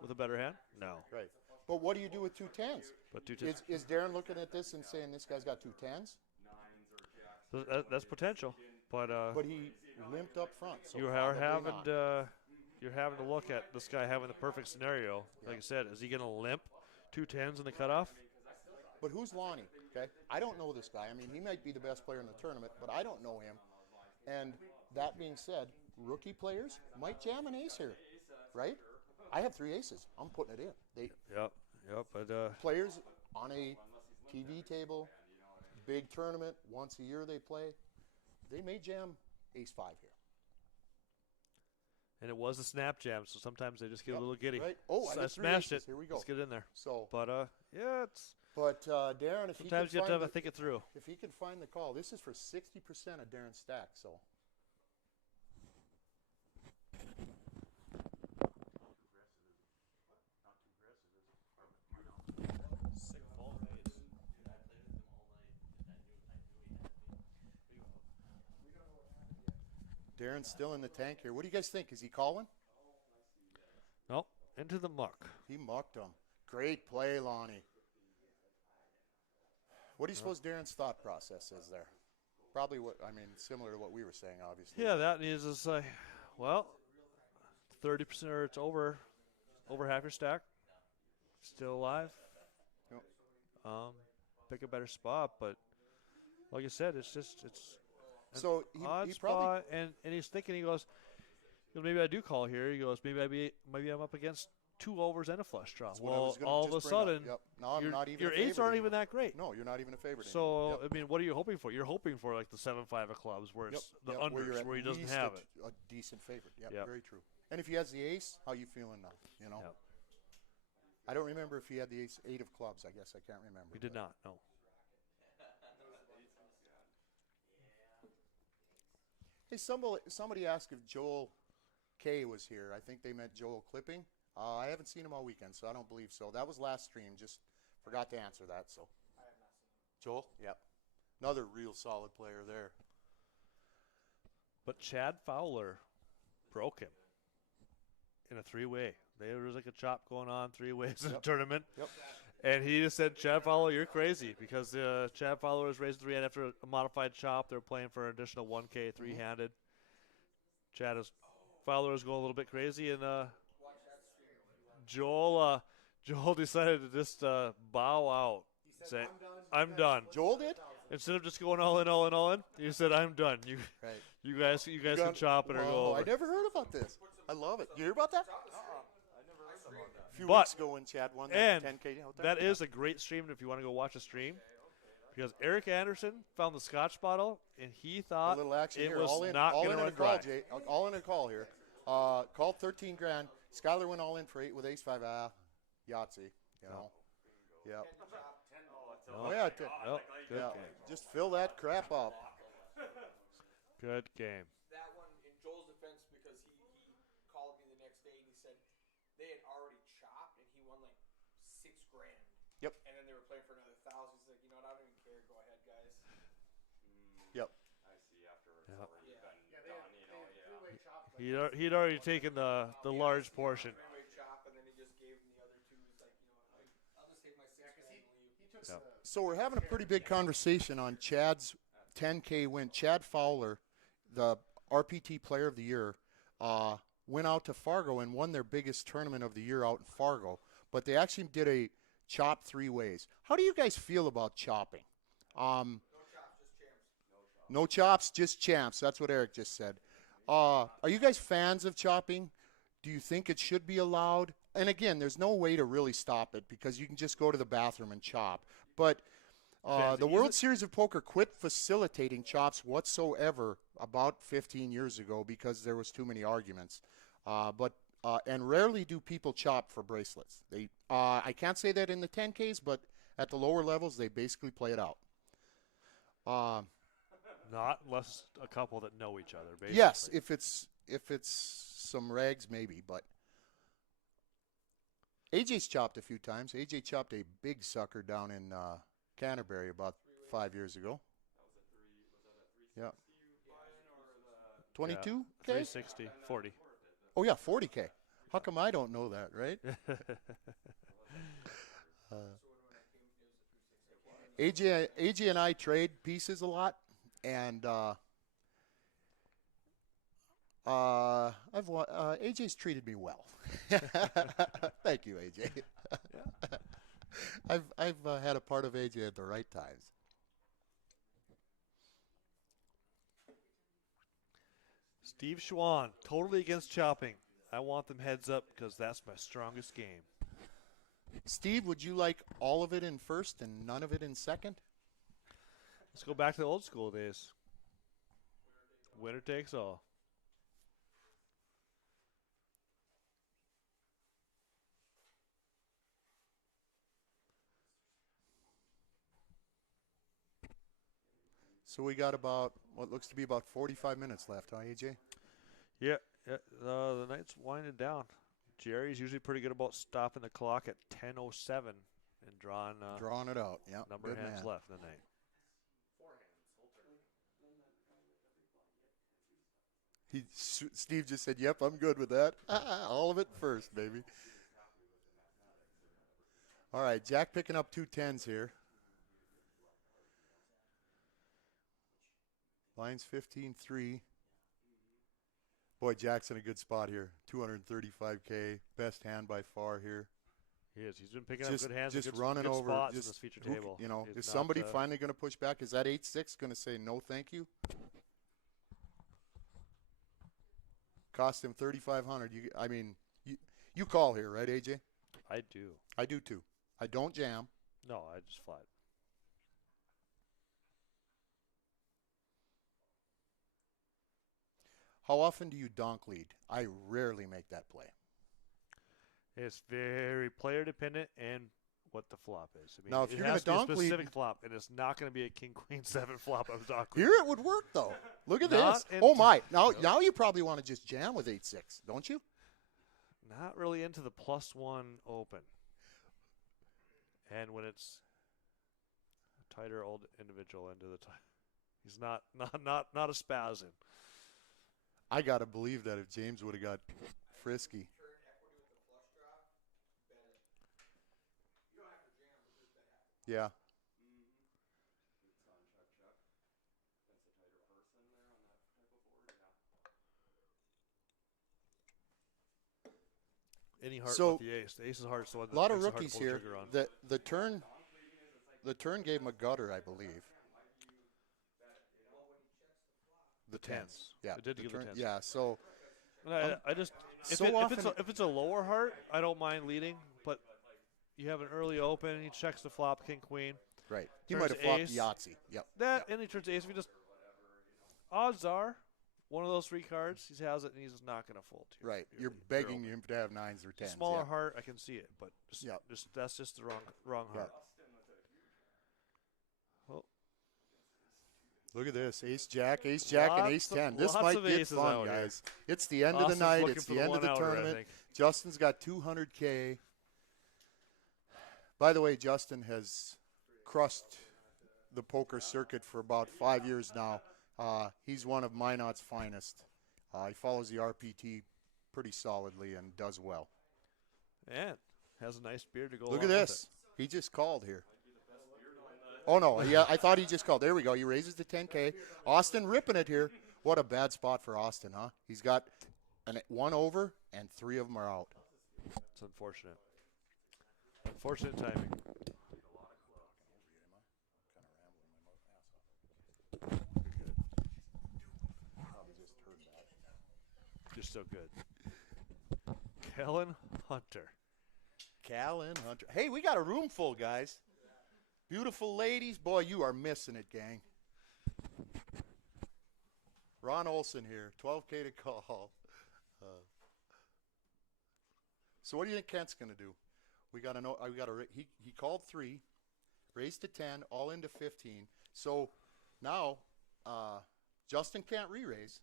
with a better hand? No. Right. But what do you do with 2 10s? But Is Darren looking at this and saying this guy's got 2 10s? that's potential. But he limped up front. So You are probably having not. you're having to look at this guy having the perfect scenario. Like I said, is he going to limp 2 10s in the cutoff? But who's Lonnie? Okay, I don't know this guy. I mean, he might be the best player in the tournament, but I don't know him. And that being said, rookie players might jam an ace here, right? I have 3 aces. I'm putting it in. Yep. But Players on a TV table, big tournament, once a year they play, they may jam ace-5 here. and it was a snap jam, so sometimes they just get a little giddy. Right? Oh, I So I got 3 smashed aces. it. Here we go. Let's get in there. So, But yeah, it's but Darren, if he can sometimes you have to find think it through. if he can find the call, this is for 60% of Darren's stack. So. Sick phone rates. Dude, I played with him all night. I knew he had me. Darren's still in the tank here. What do you guys think? Is he calling? Nope, into the muck. He mucked him. Great play, Lonnie. What do you suppose Darren's thought process is there? Probably similar to what we were saying, obviously. Yeah, that is just like, well, 30% or it's over half your stack. Still alive. Yep. pick a better spot. But like I said, it's an So odd he spot, probably and he's thinking. He goes, maybe I do call here. He goes, maybe I'm up against 2 overs and a flush draw. that's what I was Well, gonna all of just a bring up. sudden, Yep. Now I'm not even your a eights favorite aren't even anymore. that great. No, you're not even a favorite So anymore. Yep. I mean, what are you hoping for? You're hoping for like the 7-5 of clubs, where Yep, it's the yep, unders, you're at where he doesn't least have it. a decent favorite. Yep, Yep. very true. And if he has the ace, how you feeling now? You know, Yep. I don't remember if he had the ace 8 of clubs. I guess I can't remember. He did but- not. No. Hey, somebody asked if Joel K was here. I think they meant Joel Clipping. I haven't seen him all weekend, so I don't believe so. That was last stream. Just forgot to answer that. So, I have not seen him. Joel, yep, another real solid player there. But Chad Fowler broke him in a 3-way. There was like a chop going on 3 ways in the Yep. tournament. Yep. And he just said, Chad Fowler, you're crazy, because Chad Fowler was raised 3-hand after a modified chop. They're playing for an additional 1K, 3-handed. Fowler was going a little bit crazy, and Joel decided to just bow out. Say, I'm done. Joel did. Instead of just going all in, he said, I'm done. Right. You guys can chop it or go Whoa, over. I never heard about this. I love it. You hear about that? A few But- weeks ago when Chad won that And 10K out there. that is a great stream if you want to go watch a stream. Because Eric Anderson found the Scotch bottle, and he A thought little action it here. was All in, not all going in to a run call, dry. Jay. All in a call here. Called 13 grand. Skyler went all in for 8 with ace 5. Yahtzee. You know. Yep. No. Oh yeah. No, good Yeah. game. Just fill that crap up. Good game. That one, in Joel's defense, because he called me the next day and he said they had already chopped and he won like $6,000. Yep. And then they were playing for another 1,000. He's like, you know what? I don't even care. Go ahead, guys. Yep. I see afterwards Yep. already been done, you know, yeah. He'd already taken the large portion. Three-way chop, and then he just gave him the other two. He's like, you know what? I'll just take my $6,000 and leave. Yep. So we're having a pretty big conversation on Chad's 10K win. Chad Fowler, the RPT Player of the Year, went out to Fargo and won their biggest tournament of the year out in Fargo. But they actually did a chop 3 ways. How do you guys feel about chopping? No chops, just champs. That's what Eric just said. Are you guys fans of chopping? Do you think it should be allowed? And again, there's no way to really stop it because you can just go to the bathroom and chop. But the World Series of Poker quit facilitating chops whatsoever about 15 years ago because there was too many arguments. And rarely do people chop for bracelets. I can't say that in the 10Ks, but at the lower levels, they basically play it out. Not unless a couple that know each other, basically. Yes, if it's some rags, maybe. But AJ's chopped a few times. AJ chopped a big sucker down in Canterbury about 5 years ago. Yeah. 22K? 360, 40. Oh, yeah, 40K. How come I don't know that, right? AJ and I trade pieces a lot, and AJ's treated me well. Thank you, AJ. I've had a part of AJ at the right times. Steve Schwann, totally against chopping. I want them heads up because that's my strongest game. Steve, would you like all of it in first and none of it in second? Let's go back to the old school days. Winner takes all. So we got about what looks to be about 45 minutes left, huh, AJ? Yeah, the night's winding down. Jerry's usually pretty good about stopping the clock at 10:07 and drawing it out. Yeah, number good of hands man. left in the night. Steve just said, "Yep, I'm good with that. All of it first, baby." All right, Jack picking up 2 10s here. Line's 15-3. Boy, Jack's in a good spot here. 235K, best hand by far here. He is. He's been picking up Just, good hands and just good, running good over. spots Just in this feature who- table. You know, He's is not, somebody finally going to push back? Is that 8-6 going to say no, thank you? Cost him $3,500. I mean, you call here, right, AJ? I do. I do too. I don't jam. No, I just flat. How often do you donk lead? I rarely make that play. It's very player dependent and what the flop is. I mean, Now, if it you're gonna has to be a donk lead- specific flop, and it's not going to be a king queen 7 flop of donk Here lead. it would work though. Look at Not this. in- Oh my! Now you probably want to just jam with 8-6, don't you? Not really into the +1 open. And when it's a tighter old individual into the he's not a spazzing. I gotta believe that if James would have got frisky. Yeah. Any heart So, with the ace. The ace is hard, so A lot of makes it hard to rookies pull the here. trigger on. The turn gave him a gutter, I believe. The tens. Yeah. It did the give the turn, tens. yeah. So And I just if, so if it's a lower heart, I don't mind leading. But you have an early open, he checks the flop, king queen. right. He Turns might have flopped ace. Yahtzee. Yep. That and he turns ace. If he just odds are, one of those 3 cards, he has it and he's just not going to fold. To Right. your You're begging open. him to have 9s or It's a 10s. smaller yeah. heart, I can see it, but Yep. that's just the wrong Yeah. heart. Well, Look at this. Ace Jack, Ace Jack, and Ace 10. This lots might of get aces fun, out here. guys. It's the end of Austin's the night. looking It's for the end of the one-outer, I tournament. think. Justin's got 200K. By the way, Justin has crushed the poker circuit for about 5 years now. He's one of Minot's finest. He follows the RPT pretty solidly and does well. And has a nice beard to go Look along at with this. He just called here. Oh, no. Yeah, I thought he just called. There we go. He raises the 10K. Austin ripping it here. What a bad spot for Austin, huh? He's got 1 over, and 3 of them are out. It's unfortunate. Unfortunate timing. You're so good. Kellen Hunter. Cal and Hunter. Hey, we got a room full, guys. Beautiful ladies. Boy, you are missing it, gang. Ron Olson here. 12K to call. So what do you think Kent's going to do? We got to know. He called 3, raised to 10, all into 15. So now Justin can't re-raise.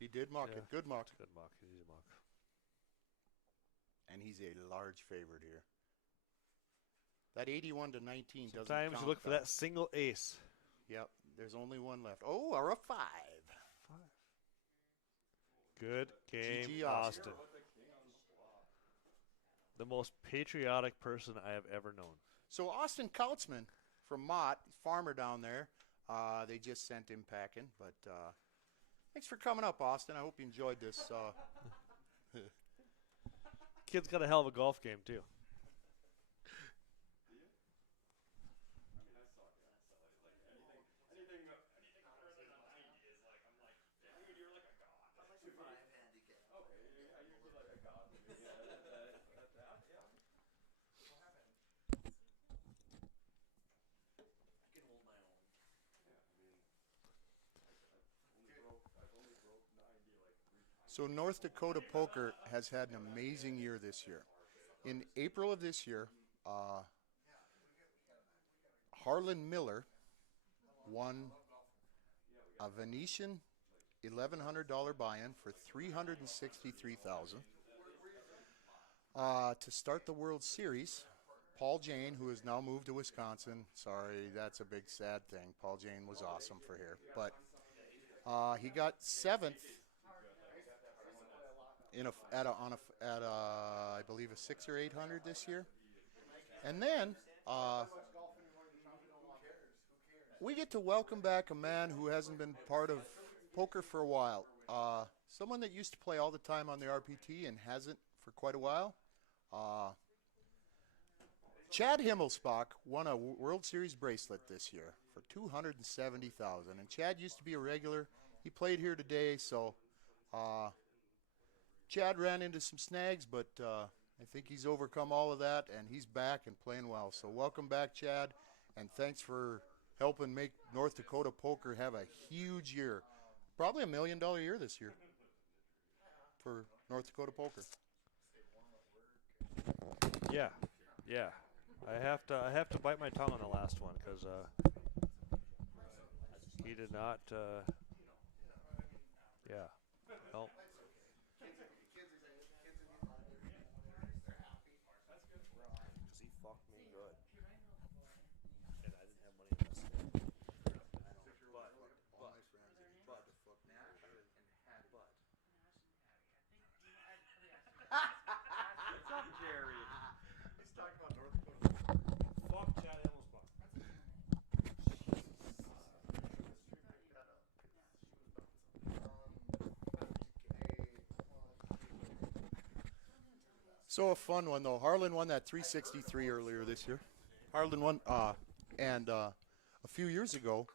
He did muck Yeah. it. Good muck. Good mock. Easy mock. And he's a large favorite here. That 81 to 19 doesn't Sometimes count, you look for though. that single ace. Yep, there's only one left. Oh, or a 5. Good game, GG Austin. Austin. The most patriotic person I have ever known. So Austin Kautzman from Mott, farmer down there, they just sent him packing. But thanks for coming up, Austin. I hope you enjoyed this. Kid's got a hell of a golf game, too. So North Dakota Poker has had an amazing year this year. In April of this year, Harlan Miller won a Venetian $1,100 buy-in for $363,000 to start the World Series. Paul Jane, who has now moved to Wisconsin, sorry, that's a big sad thing. Paul Jane was awesome for here, but he got 7th I believe a 6 or 800 this year, and then we get to welcome back a man who hasn't been part of poker for a while. Someone that used to play all the time on the RPT and hasn't for quite a while. Chad Himmelsbach won a World Series bracelet this year for $270,000, and Chad used to be a regular. He played here today, so Chad ran into some snags, but I think he's overcome all of that, and he's back and playing well. So welcome back, Chad, and thanks for helping make North Dakota Poker have a huge year. Probably $1 million year this year for North Dakota Poker. Yeah, yeah. I have to bite my tongue on the last one because he did not. Yeah. Well, Because he fucked me good. And I didn't have money in this. What's up, Jerry? He's talking about North Dakota. fuck Chad Himmelsbach. So a fun one, though. Harlan won that 363 earlier this year. Harlan won, and a few years ago,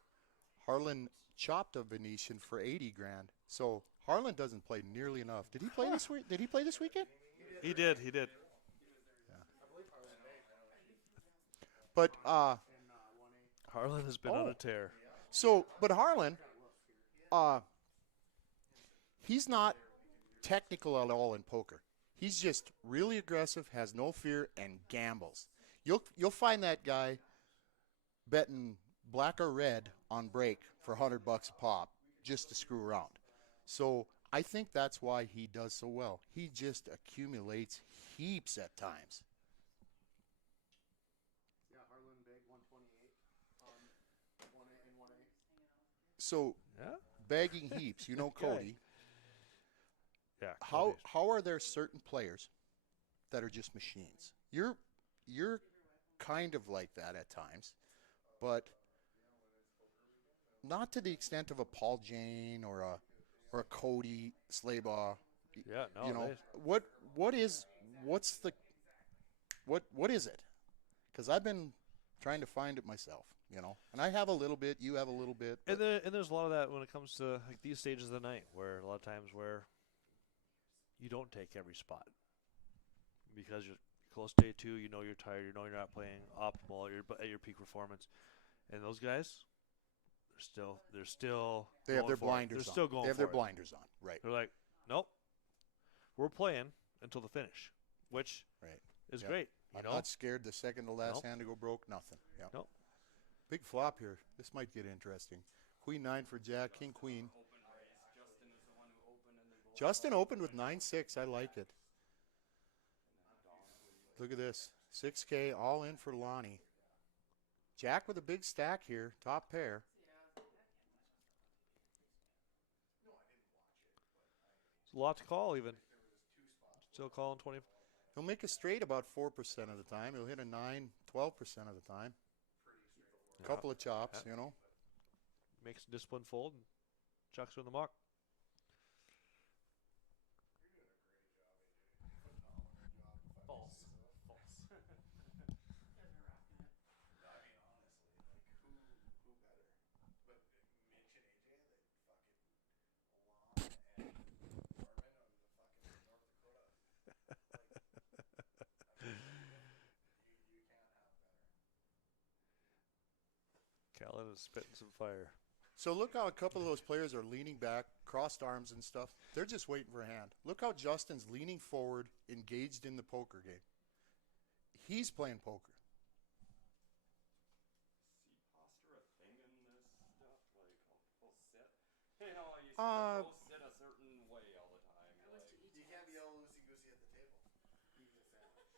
Harlan chopped a Venetian for 80 grand. So Harlan doesn't play nearly enough. Did he play this week? Did he play this weekend? He did. He did. But Harlan has been on a tear. but Harlan, he's not technical at all in poker. He's just really aggressive, has no fear, and gambles. You'll find that guy betting black or red on break for $100 a pop just to screw around. So I think that's why he does so well. He just accumulates heaps at times. Yeah, Harlan Big 128 on 1A and 1A. So Yeah. bagging heaps, you know Cody. Yeah. How are there certain players that are just machines? You're kind of like that at times, but not to the extent of a Paul Jane or a Cody Slaybaugh. Yeah. No. You know they- what is it? Because I've been trying to find it myself. And I have a little bit. You have a little bit. And there's a lot of that when it comes to like these stages of the night, where a lot of times where you don't take every spot because you're close to day 2. You know you're tired. You know you're not playing optimal at your peak performance. And those guys, they're still They have going their for it. blinders They're on. still going They have for their it. blinders on. Right. They're like, nope, we're playing until the finish, which Right. is Yep. great. I'm not scared the second to last Nope. hand to go broke. Nothing. Yeah. Nope. Big flop here. This might get interesting. Queen 9 for Jack. King Queen. Open raise. Justin is the one who opened, and then both Justin opened with 9-6. I like it. Look at this. 6K all in for Lonnie. Jack with a big stack here. Top pair. It's a lot to call even. Still calling 20. He'll make a straight about 4% of the time. He'll hit a 9, 12% of the time. Couple of chops, Makes discipline fold and chucks her in the muck. false. False. Callan is spitting some fire. So look how a couple of those players are leaning back, crossed arms and stuff. They're just waiting for a hand. Look how Justin's leaning forward, engaged in the poker game. He's playing poker. See posture a thing in this stuff? Like, I'll sit. You know, you see the pro sit a certain way all the time. Like, You can't be all loosey-goosey at the table. Eating a sandwich.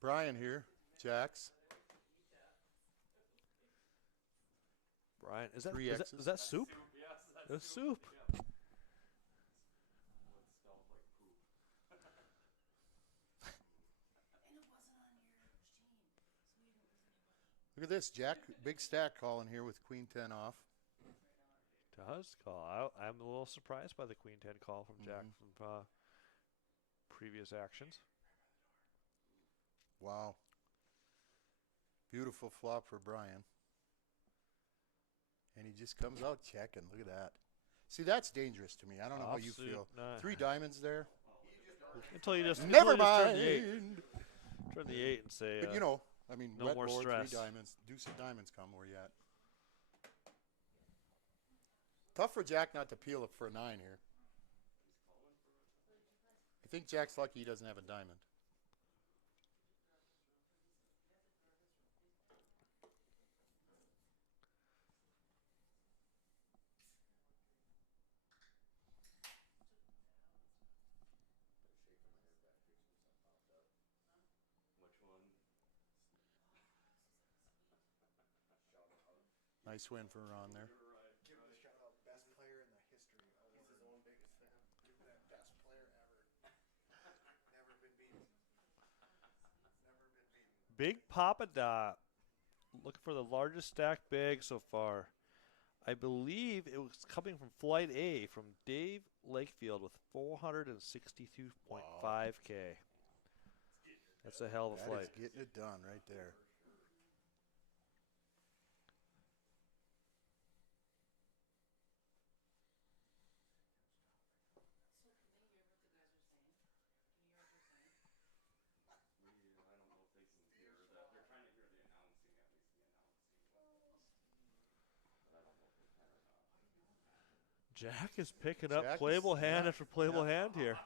Brian here, Jax. Brian, is that Three is that, X's. is that soup? yes, that's That's soup. Yep. What smells like poop. Look at this, Jack. Big stack calling here with Queen 10 off. Does call. I'm a little surprised by the Queen 10 call from Jack. previous actions. Wow. Beautiful flop for Brian. And he just comes out checking. Look at that. See, that's dangerous to me. I don't know how you Offsuit, feel. nah. 3 diamonds there. Until you just Never until you just mind. turn the 8 and say, But you know, I mean, no wet more board, stress. 3 diamonds. Deuce of diamonds come where you at. Tough for Jack not to peel it for a 9 here. I think Jack's lucky he doesn't have a diamond. Which one? Nice win for Ron there. You're right. Give him the shout out, best player in the history of the world. He's his own biggest fan. Give him that best player ever. Never been beaten. Never been beaten. Big Papa Dot. Looking for the largest stack bag so far. I believe it was coming from Flight A from Dave Lakefield with 462.5K. That's a hell of a That flight. is getting it done right there. I don't know if they can hear that. They're trying to hear the announcing, at least the announcing. But I don't know if they can or not. Jack is picking up Jack playable is- hand yeah, after playable yeah. hand here.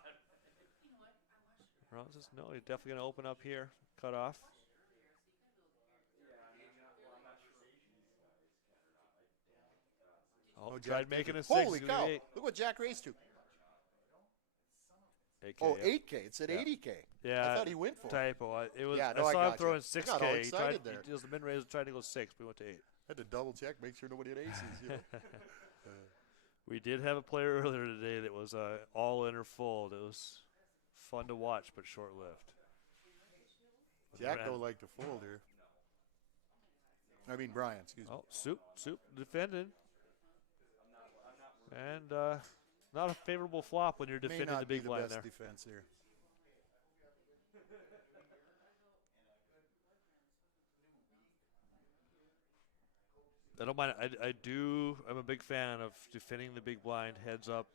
Ron says no, he's definitely going to open up here. Cut off. Oh, Jack tried making did a it. 6. Holy He's cow. gonna be Look what Jack raised to. 8K. Oh, yep. 8K. It said Yeah. 80K. Yeah. I thought he went for it. Typo. It was. Yeah, no, I I saw him gotcha. throwing I 6K. got all He excited there. He was the min raise trying to go 6. We went to 8. Had to double check, make sure nobody had aces. You know. We did have a player earlier today that was all in or fold. It was fun to watch, but short lived. Jack don't like to fold here. I mean, Brian, excuse me. Oh, Soup defended. And not a favorable flop when you're May defending not the be big the blind best there. defense here. I don't mind. I'm a big fan of defending the big blind heads up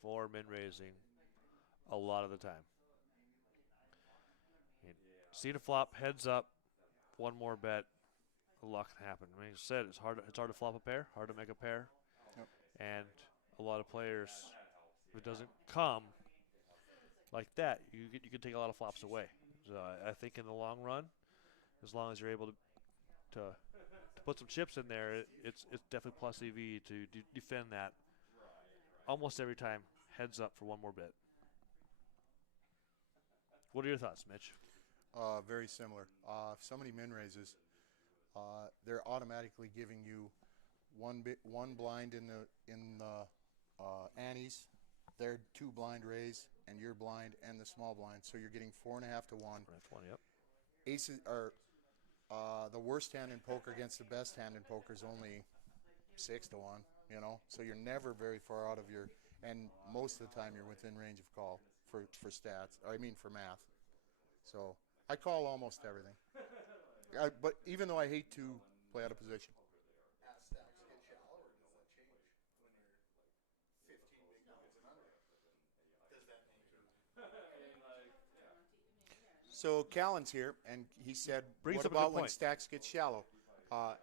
for min raising a lot of the time. Seeing a flop heads up, one more bet, a lot can happen. I mean, you said it's hard to flop a pair, hard to make a pair, Yep. and a lot of players, if it doesn't come like that, you can take a lot of flops away. So I think in the long run, as long as you're able to put some chips in there, it's definitely plus EV to defend that almost every time. Heads up for one more bit. What are your thoughts, Mitch? Very similar. If somebody min raises, they're automatically giving you one blind in the antes. They're 2 blind raise, and you're blind and the small blind, so you're getting 4.5 to 1. 20, yep. Aces are the worst hand in poker against the best hand in poker is only 6 to 1. You know, so you're never very far out of your, and most of the time you're within range of call for stats. Or I mean for math. So I call almost everything. But even though I hate to play out of position. As stacks get shallow, or does that change when you're 15 big blinds and under? Does that make it? So Callan's here, and he said, Brings what up a good about when point. stacks get shallow?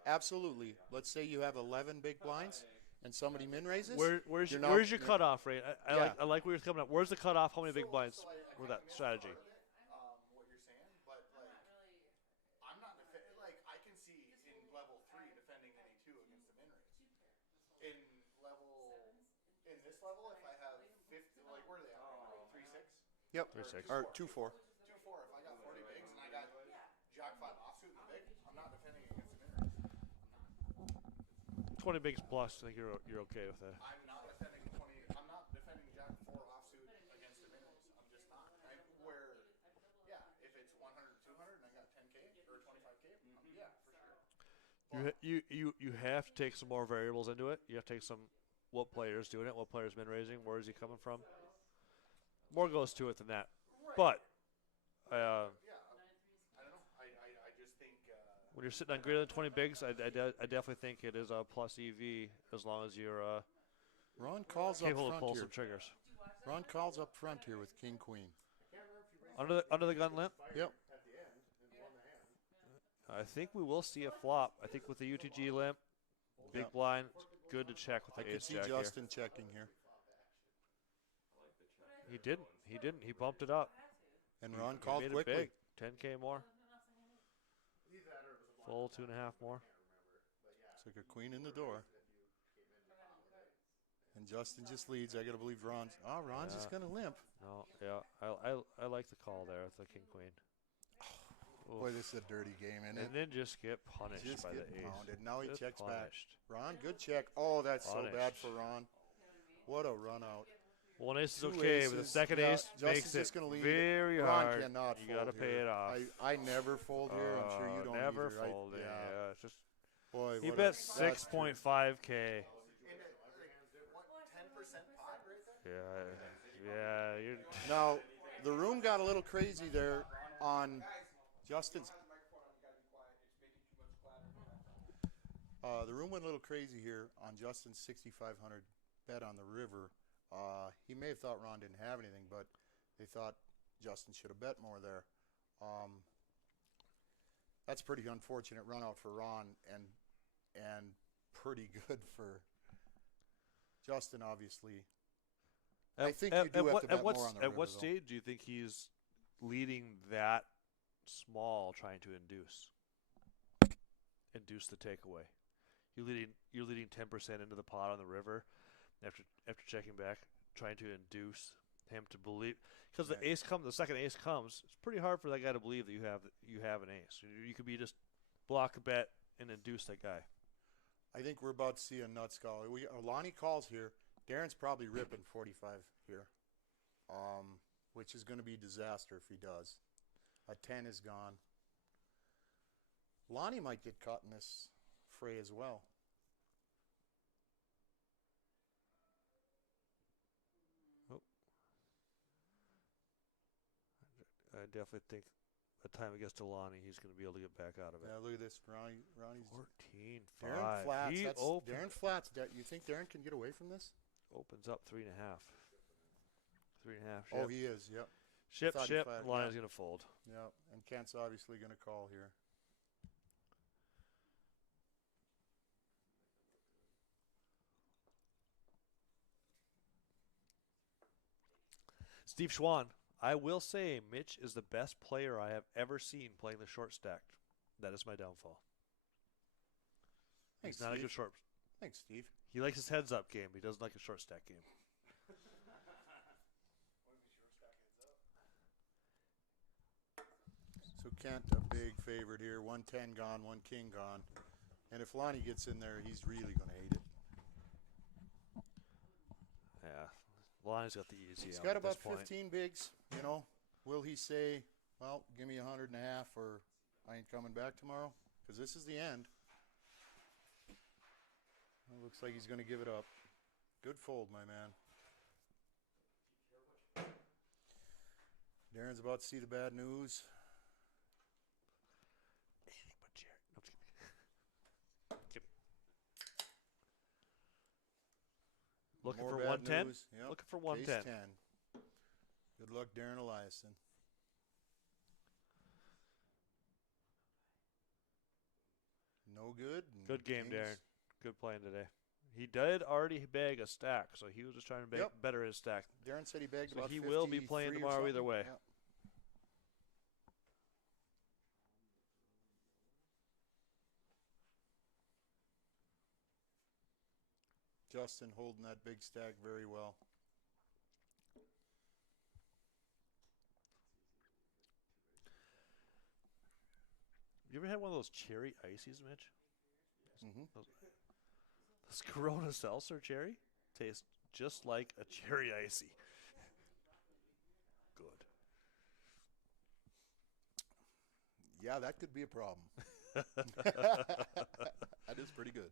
Absolutely. Let's say you have 11 big blinds, and somebody min raises. Where's you're your not- cutoff rate? Yeah. I like where you're coming up. Where's the cutoff? How many big blinds with that strategy? What you're saying, but like, I'm not like I can see in level 3 defending any 2 against the min raise. In this level, if I have 50, like where are they at? Right now? 3-6, Yep. 3-6. Or 2-4. 2-4. If I got 40 bigs and I got Jack 5 offsuit in the big, I'm not defending against the min raise. 20 bigs plus. I think you're okay with that. I'm not defending 20. I'm not defending Jack 4 offsuit against the min raise. I'm just not. If it's 100 200 and I got 10K or 25K, yeah, for sure. You have to take some more variables into it. You have to take some what player's doing it, what player's min raising, where is he coming from. More goes to it than that. But Yeah. I don't know. I just think. when you're sitting on greater than 20 bigs, I definitely think it is a plus EV as long as you're Ron calls up capable of front pull here. some triggers. Ron calls up front here with king queen. Under the gun limp, Yep. I think we will see a flop. I think with the UTG limp, big Yep. blind, good to check with I the could ace see jack Justin checking here. here. He didn't. He didn't. He bumped it up. And Ron He called made quickly. it big. 10K more. Full 2.5 more. It's like a queen in the door. And Justin just leads. I got to believe Ron's. Oh, Ron's just going to limp. No, yeah, I like the call there with the king queen. Boy, this is a dirty game, isn't it? And then just get punished Just by the getting ace. pounded. Now he Just checks back. punished. Ron, good check. Oh, that's so bad Punished. for Ron. What a run out. One ace is Two okay, but the aces. second Yeah, ace Justin's makes it just gonna lead. very Ron hard. cannot You fold got to pay here. it off. I never fold here. I'm sure you don't never either. folding. Yeah, it's just Boy, he what bet a- that's true. 6.5K. What, 10% pot right there? Yeah. You're Now, the room got a little crazy there on Justin's. The room went a little crazy here on Justin's 6,500 bet on the river. He may have thought Ron didn't have anything, but they thought Justin should have bet more there. That's pretty unfortunate run out for Ron and pretty good for Justin, obviously. I think you do have to bet more on the river, At what though. stage do you think he's leading that small, trying to induce the takeaway? You're leading 10% into the pot on the river after checking back, trying to induce him to believe, because the second ace comes. It's pretty hard for that guy to believe that you have an ace. You could be just block a bet and induce that guy. I think we're about to see a nut skull. Lonnie calls here. Darren's probably ripping 45 here, which is going to be disaster if he does. A 10 is gone. Lonnie might get caught in this fray as well. I definitely think the time it gets to Lonnie, he's going to be able to get back out of it. Yeah, look at this. Ronnie's 14-5. Darren flats. He Darren flats. You think Darren can get away from this? opens up 3.5. 3.5. Oh, he is. Yep. Ship. thought he flatted, Lonnie's yeah. going to fold. Yep. And Kent's obviously going to call here. Steve Schwan, I will say Mitch is the best player I have ever seen playing the short stacked. That is my downfall. Thanks, He's not Steve. a good short. Thanks, Steve. He likes his heads up game. He doesn't like a short stack game. So Kent, a big favorite here. 110 gone, 1 king gone. And if Lonnie gets in there, he's really going to hate it. Yeah. Lonnie's got the easy He's out got at this about point. 15 bigs. You know, will he say, well, give me 100 and a half or I ain't coming back tomorrow? Because this is the end. It looks like he's going to give it up. Good fold, my man. Darren's about to see the bad news. Anything but Jared. No, I'm just kidding. Looking More for bad 110? news. Yep. Looking for Ace 110. 10. Good luck, Darren Eliason. No good. and Good game, Kings- Darren. Good playing today. He did already bag a stack, so he was just trying to Yep. better his stack. Darren said he bagged So about he will be 53 playing or tomorrow either something. way. Yep. Justin holding that big stack very well. You ever had one of those cherry ices, Mitch? Mm-hmm. This Corona Seltzer cherry tastes just like a cherry icy. Good. Yeah, that could be a problem. That is pretty good.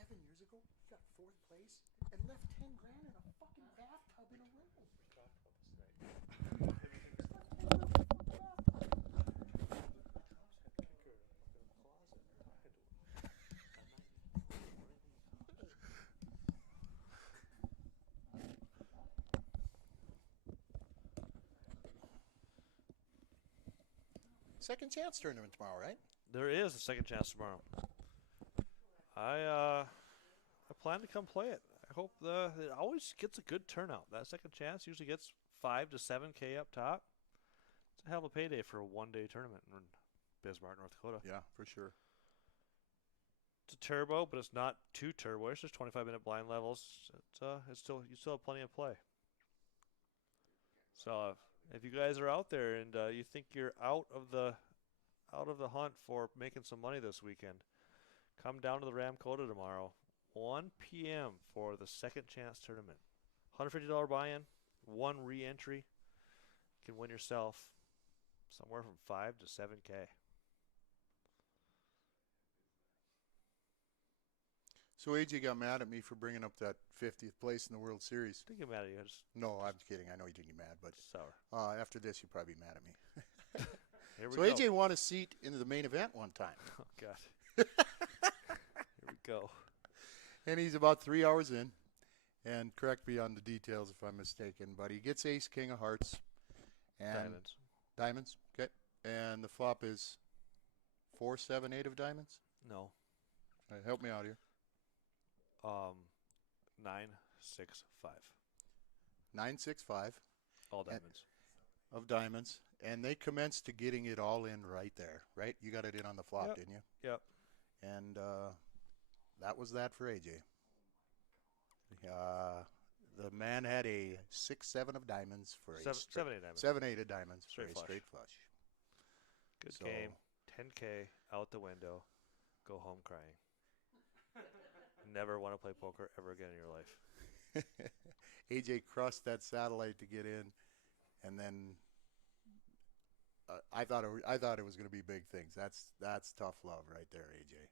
7 years ago, he got 4th place and left 10 grand in a fucking bathtub in a room. Second chance tournament tomorrow, right? There is a second chance tomorrow. I plan to come play it. I hope it always gets a good turnout. That second chance usually gets 5 to 7K up top. It's a hell of a payday for a one-day tournament in Bismarck, North Dakota. Yeah, for sure. It's a turbo, but it's not too turbo. It's just 25-minute blind levels. It's still you still have plenty of play. So if you guys are out there and you think you're out of the hunt for making some money this weekend, come down to the Ramcota tomorrow, 1 p.m. for the second chance tournament. $150 buy-in, 1 re-entry. You can win yourself somewhere from 5 to 7K. So AJ got mad at me for bringing up that 50th place in the World Series. Don't get mad at you. Just No, I'm kidding. I know he didn't get mad, but sour. after this, you'll probably be mad at me. Here we So go. AJ won a seat into the main event one time, Oh, God. Here we go. and he's about 3 hours in. And correct me on the details if I'm mistaken, but he gets ace, king of hearts, and Diamonds. diamonds. Okay, and the flop is 4, 7, 8 of diamonds. No. Help me out here. 9, 6, 5. 9, 6, 5 All diamonds. of diamonds, and they commenced to getting it all in right there. Right, you got it in on the flop, Yep. didn't you? Yep. And that was that for AJ. The man had a 6, 7 of diamonds for a 7, 8 diamonds. 7, 8 of diamonds Straight for a flush. straight flush. Good So- game. 10K out the window. Go home crying. Never want to play poker ever again in your life. AJ crossed that satellite to get in, and then I thought it was going to be big things. That's tough love right there, AJ.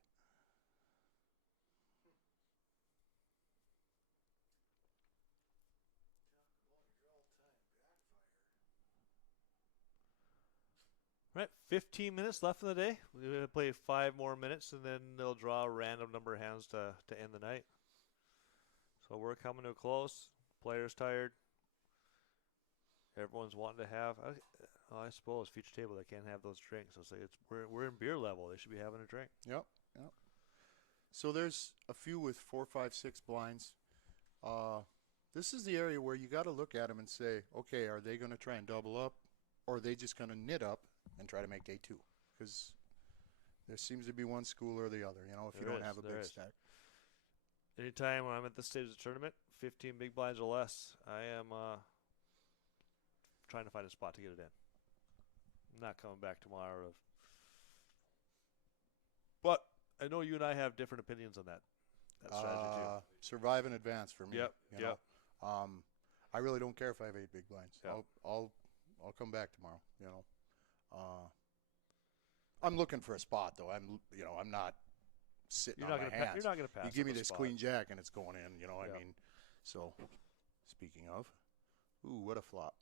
Right, 15 minutes left in the day. We're going to play 5 more minutes, and then they'll draw a random number of hands to end the night. So we're coming to a close. Players tired. Everyone's wanting to have, I suppose, future table. They can't have those drinks. So we're in beer level. They should be having a drink. Yep. So there's a few with 4, 5, 6 blinds. This is the area where you got to look at them and say, okay, are they going to try and double up, or are they just going to knit up and try to make day 2? Because there seems to be one school or the other. You know, if you There don't is, have a there big is. stack. Anytime when I'm at this stage of the tournament, 15 big blinds or less, I am trying to find a spot to get it in. I'm not coming back tomorrow. But I know you and I have different opinions on that strategy too. Survive and advance for me. Yep, you know. I really don't care if I have 8 big blinds. Yep. I'll come back tomorrow. You know. I'm looking for a spot though. I'm not sitting You're on not my gonna hands. you're not gonna pass. You give up me a this spot. queen jack and it's going in. You know. Yep. I mean, so speaking of, ooh, what a flop.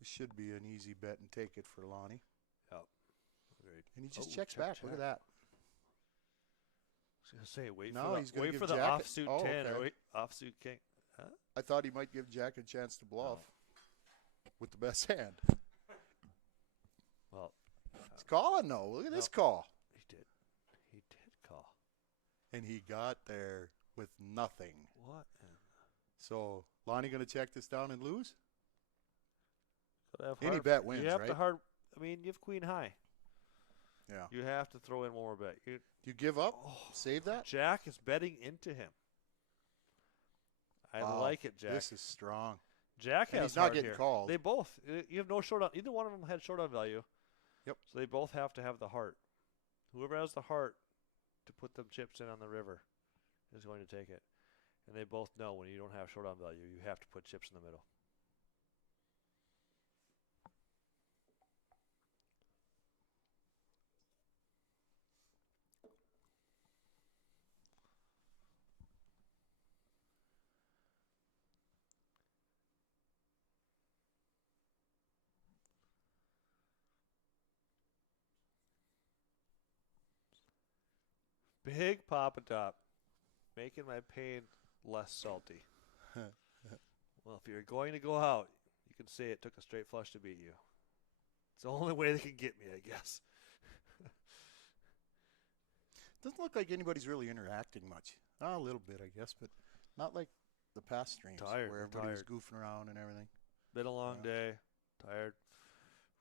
This should be an easy bet and take it for Lonnie. Yep. Agreed. And he just Oh, checks check, back. Look check. at that. I was gonna say wait No, for he's the gonna wait give for the Jack offsuit oh, 10 okay. or wait offsuit king. Huh? I thought he might give Jack a chance to bluff with the best hand. Well, He's calling though. Look at this No. call. he did call. And he got there with nothing. What? So Lonnie going to check this down and lose? Gotta have Any hard- bet wins, You have right? to hard. I mean, you have queen high. Yeah. You have to throw in one more bet. You give up? Oh, Save that? Jack is betting into him. I Wow, like it, Jack. This is strong. Jack And has he's not heart getting here. called. They both. You have no showdown. Either one of them had showdown value. Yep. So they both have to have the heart. Whoever has the heart to put them chips in on the river is going to take it. And they both know when you don't have showdown value, you have to put chips in the middle. Big Papa Top. Making my pain less salty. Well, if you're going to go out, you can say it took a straight flush to beat you. It's the only way they can get me, I guess. Doesn't look like anybody's really interacting much. A little bit, I guess, but not like the past streams Tired, where we're everybody was tired. goofing around and everything. Been a long day. Tired.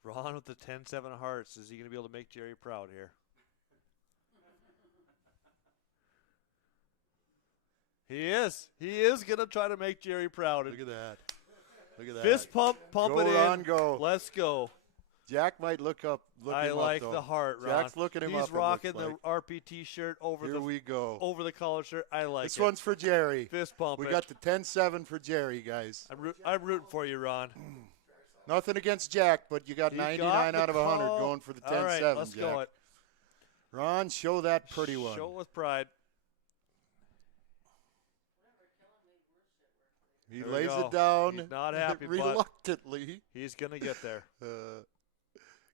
Ron with the 10-7 hearts. Is he going to be able to make Jerry proud here? He is. He is going to try to make Jerry proud. Look at that. Look at that. Fist pump Go, it Ron, in. go. Let's go. Jack might look I him like up, though. the heart, Ron. Jack's looking him He's up. it rocking looks the like. RPT shirt over Here the we go. over the collar shirt. I like This it. one's for Jerry. Fist pump We it. got the 10-7 for Jerry, guys. I'm rooting for you, Ron. Nothing against Jack, but you got He 99 got the out of 100 call. going for the 10-7, All right, let's Jack. go it. Ron, show that pretty one. Show it with pride. He There we lays go. it down He's not happy, but reluctantly. he's going to get there.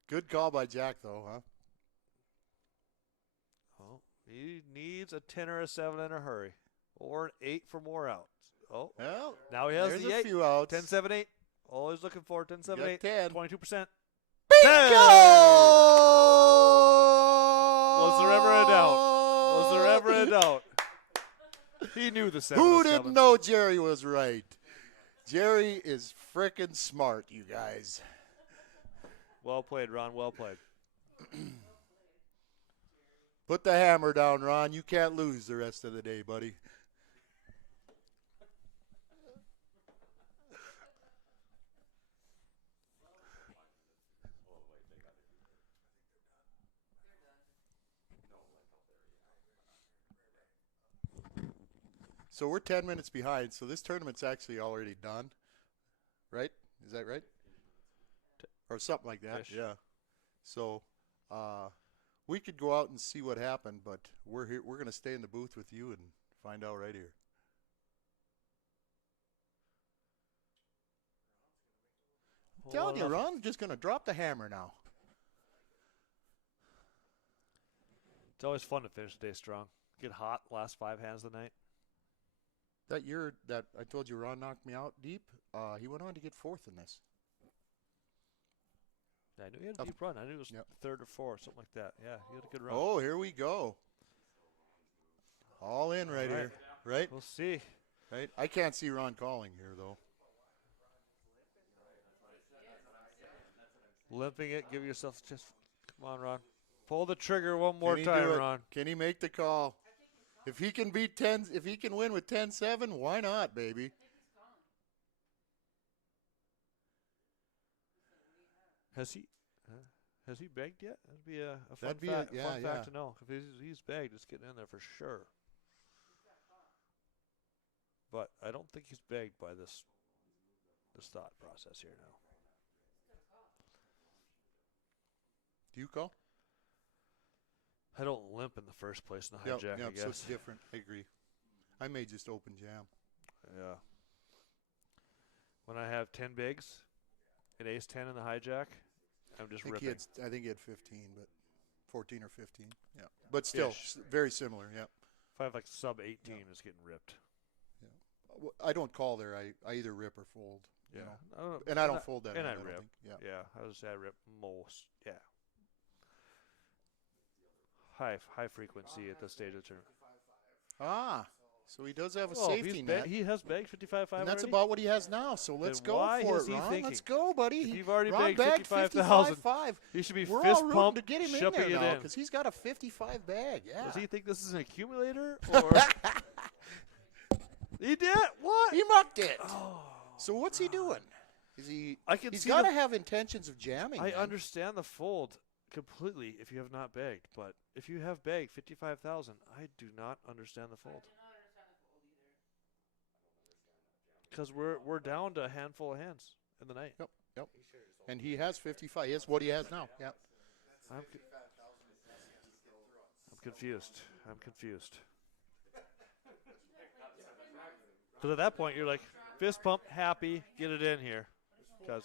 Good call by Jack, though, huh? Oh, he needs a 10 or a 7 in a hurry, or an 8 for more outs. Oh, Well, now he has there's the a 8. few outs. 10, 7, 8. All he's looking for, 10, 7, got 8. 10. 22%. Bingo! Was there ever a doubt? Was there ever a doubt? He knew the 7. Who didn't know Jerry was right? Jerry is frickin' smart, you guys. Well played, Ron. Well played. Put the hammer down, Ron. You can't lose the rest of the day, buddy. So we're 10 minutes behind, so this tournament's actually already done, right? Is that right? Or something like that, Ish. yeah. So we could go out and see what happened, but we're here. We're going to stay in the booth with you and find out right here. I'm telling you, Ron's just going to drop the hammer now. It's always fun to finish the day strong. Get hot last 5 hands of the night. That year that I told you Ron knocked me out deep, he went on to get 4th in this. Yeah, I knew he had a deep run. I knew it was Yep. 3rd or 4th, something like that. Yeah, he had a good run. Oh, here we go. All in right here, right? We'll see. Right. I can't see Ron calling here though. Limping it. Give yourself just. Come on, Ron. Pull the trigger one more Can he time, do it? Ron. Can he make the call? If he can beat 10, if he can win with 10-7, why not, baby? Has he begged yet? That'd be a fun, That'd be fact, yeah, fun yeah. fact to know. If he's begged, it's getting in there for sure. But I don't think he's begged by this thought process here now. Do you call? I don't limp in the first place in the hijack, I guess. So it's different. I agree. I may just open jam. Yeah. When I have 10 bigs, an ace 10 in the hijack, I'm just ripping. I think he had 15, but 14 or 15. Yeah, but still Ish. very similar. Yeah. If I have like sub 18, it's getting ripped. I don't call there. I either rip or fold. Yeah. You know? And I don't fold that. And hand, I don't rip. think. Yeah. Yeah, I would say I rip most. Yeah. High frequency at this stage of the tournament. Ah, so he does have a Well, if safety he's net. he has bagged 55.5 And that's already? about what he has now. So let's Then go why for is it, he Ron. thinking? Let's go, buddy. If you've already Ron bagged bagged 55,000, 55.5. he should be We're fist all rooting pump, to get him in shoving there it now in. because he's got a 55 bag. Yeah. Does he think this is an accumulator? Or he did? What? He mucked it. Oh. So what's he doing? Is he? I can He's see got to the- have intentions of jamming. I man. understand the fold completely if you have not bagged, but if you have bagged 55,000, I do not understand the fold. Because we're down to a handful of hands in the night. Yep. And he has 55. He has what he has now. Yeah. I'm confused. I'm confused. Because at that point, you're like, fist pump, happy, get it in here. Because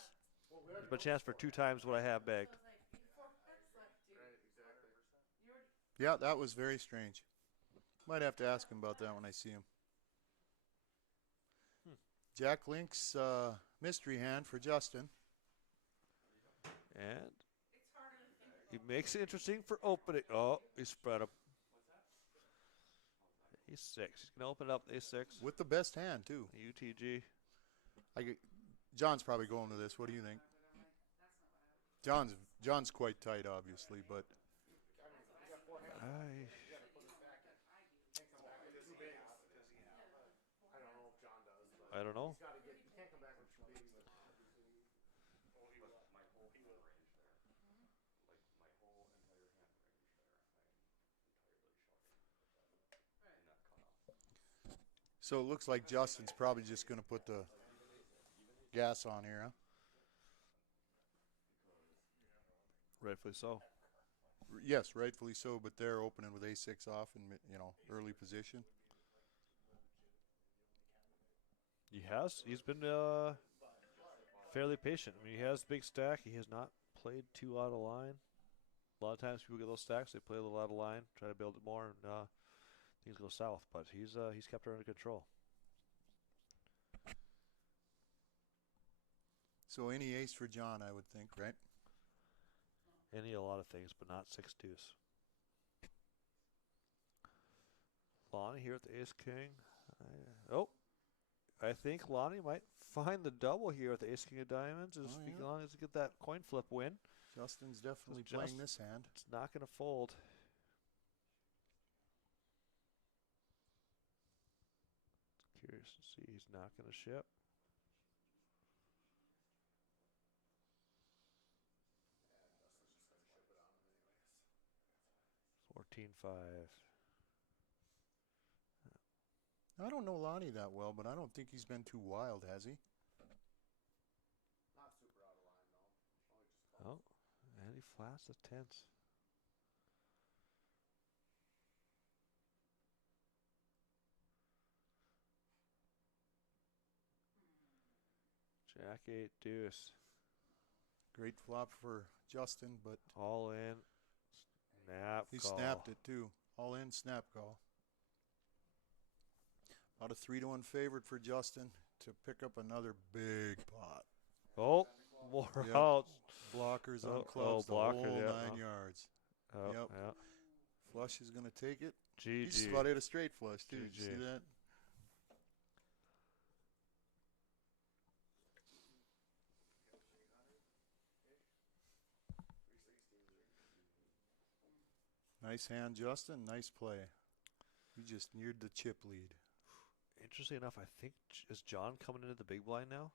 there's a chance for 2 times what I have bagged. Yeah, that was very strange. Might have to ask him about that when I see him. Hmm. Jack Link's mystery hand for Justin. And he makes it interesting for opening. Oh, he spread him. He's 6. He's going to open it up with A6. With the best hand, too. UTG. John's probably going to this. What do you think? John's quite tight, obviously, but I don't know if John does, but I don't know. he can't come back with two babies with obviously. Oh, he was my whole hand range there. Like my whole entire hand range there. I'm entirely short in that cutoff. so it looks like Justin's probably just going to put the gas on here, huh? Rightfully so. Yes, rightfully so, but they're opening with A6 off in, early position. He has. He's been fairly patient. I mean, he has big stack. He has not played too out of line. A lot of times people get those stacks. They play a little out of line, try to build it more, and things go south. But he's kept it under control. So any ace for John, I would think, right? A lot of things, but not 6 deuce. Lonnie here with the ace king. I think Lonnie might find the double here with the ace king of diamonds as long as he get that coin flip win. Justin's definitely playing this hand. It's not going to fold. Curious to see. He's not going to ship. 14-5. I don't know Lonnie that well, but I don't think he's been too wild, has he? Not super out of line though. Oh, and he flats the tens. Jack 8 deuce. Great flop for Justin, but All in. Snap he call. snapped it too. All in, snap call. About a 3-1 favorite for Justin to pick up another big pot. Oh, more Yep. outs. Blockers on Oh, clubs, the blocker, whole yeah, 9 yards. Oh, Yep. yeah. Flush is going to take it. GG. He spotted a straight flush too. Did you GG. see that? Nice hand, Justin. Nice play. You just neared the chip lead. Interesting enough, I think is John coming into the big blind now?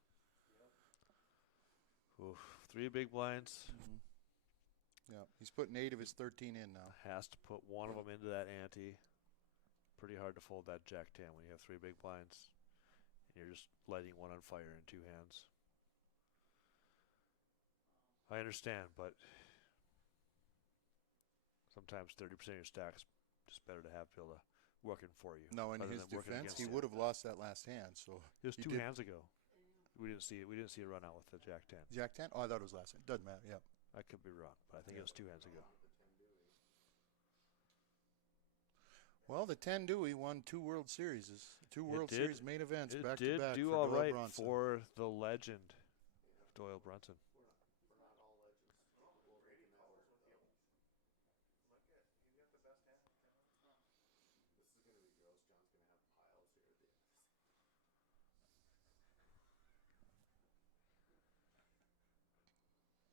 Oof, 3 big blinds. Mm-hmm. Yeah, he's putting 8 of his 13 in now. Has to put one of them into that ante. Pretty hard to fold that Jack 10 when you have 3 big blinds. And you're just lighting one on fire in 2 hands. I understand, but sometimes 30% of your stack is just better to have people to working for you. No, in rather his than working defense, against he you. would have lost that last hand. So It was he 2 did- hands ago. We didn't see it. We didn't see a run out with the Jack 10. Jack 10? Oh, I thought it was last hand. Doesn't matter. Yep. I could be wrong, but I think it was 2 hands ago. Well, the 10 Dewey won 2 World Series. 2 World did- Series main events It back did to back do for all Doyle right Bronson. for the legend, Doyle Brunson. We're not all legends. We'll make it that work. He's got the best hand. This is gonna be gross. John's gonna have piles here at the end. It's gonna come 10-9.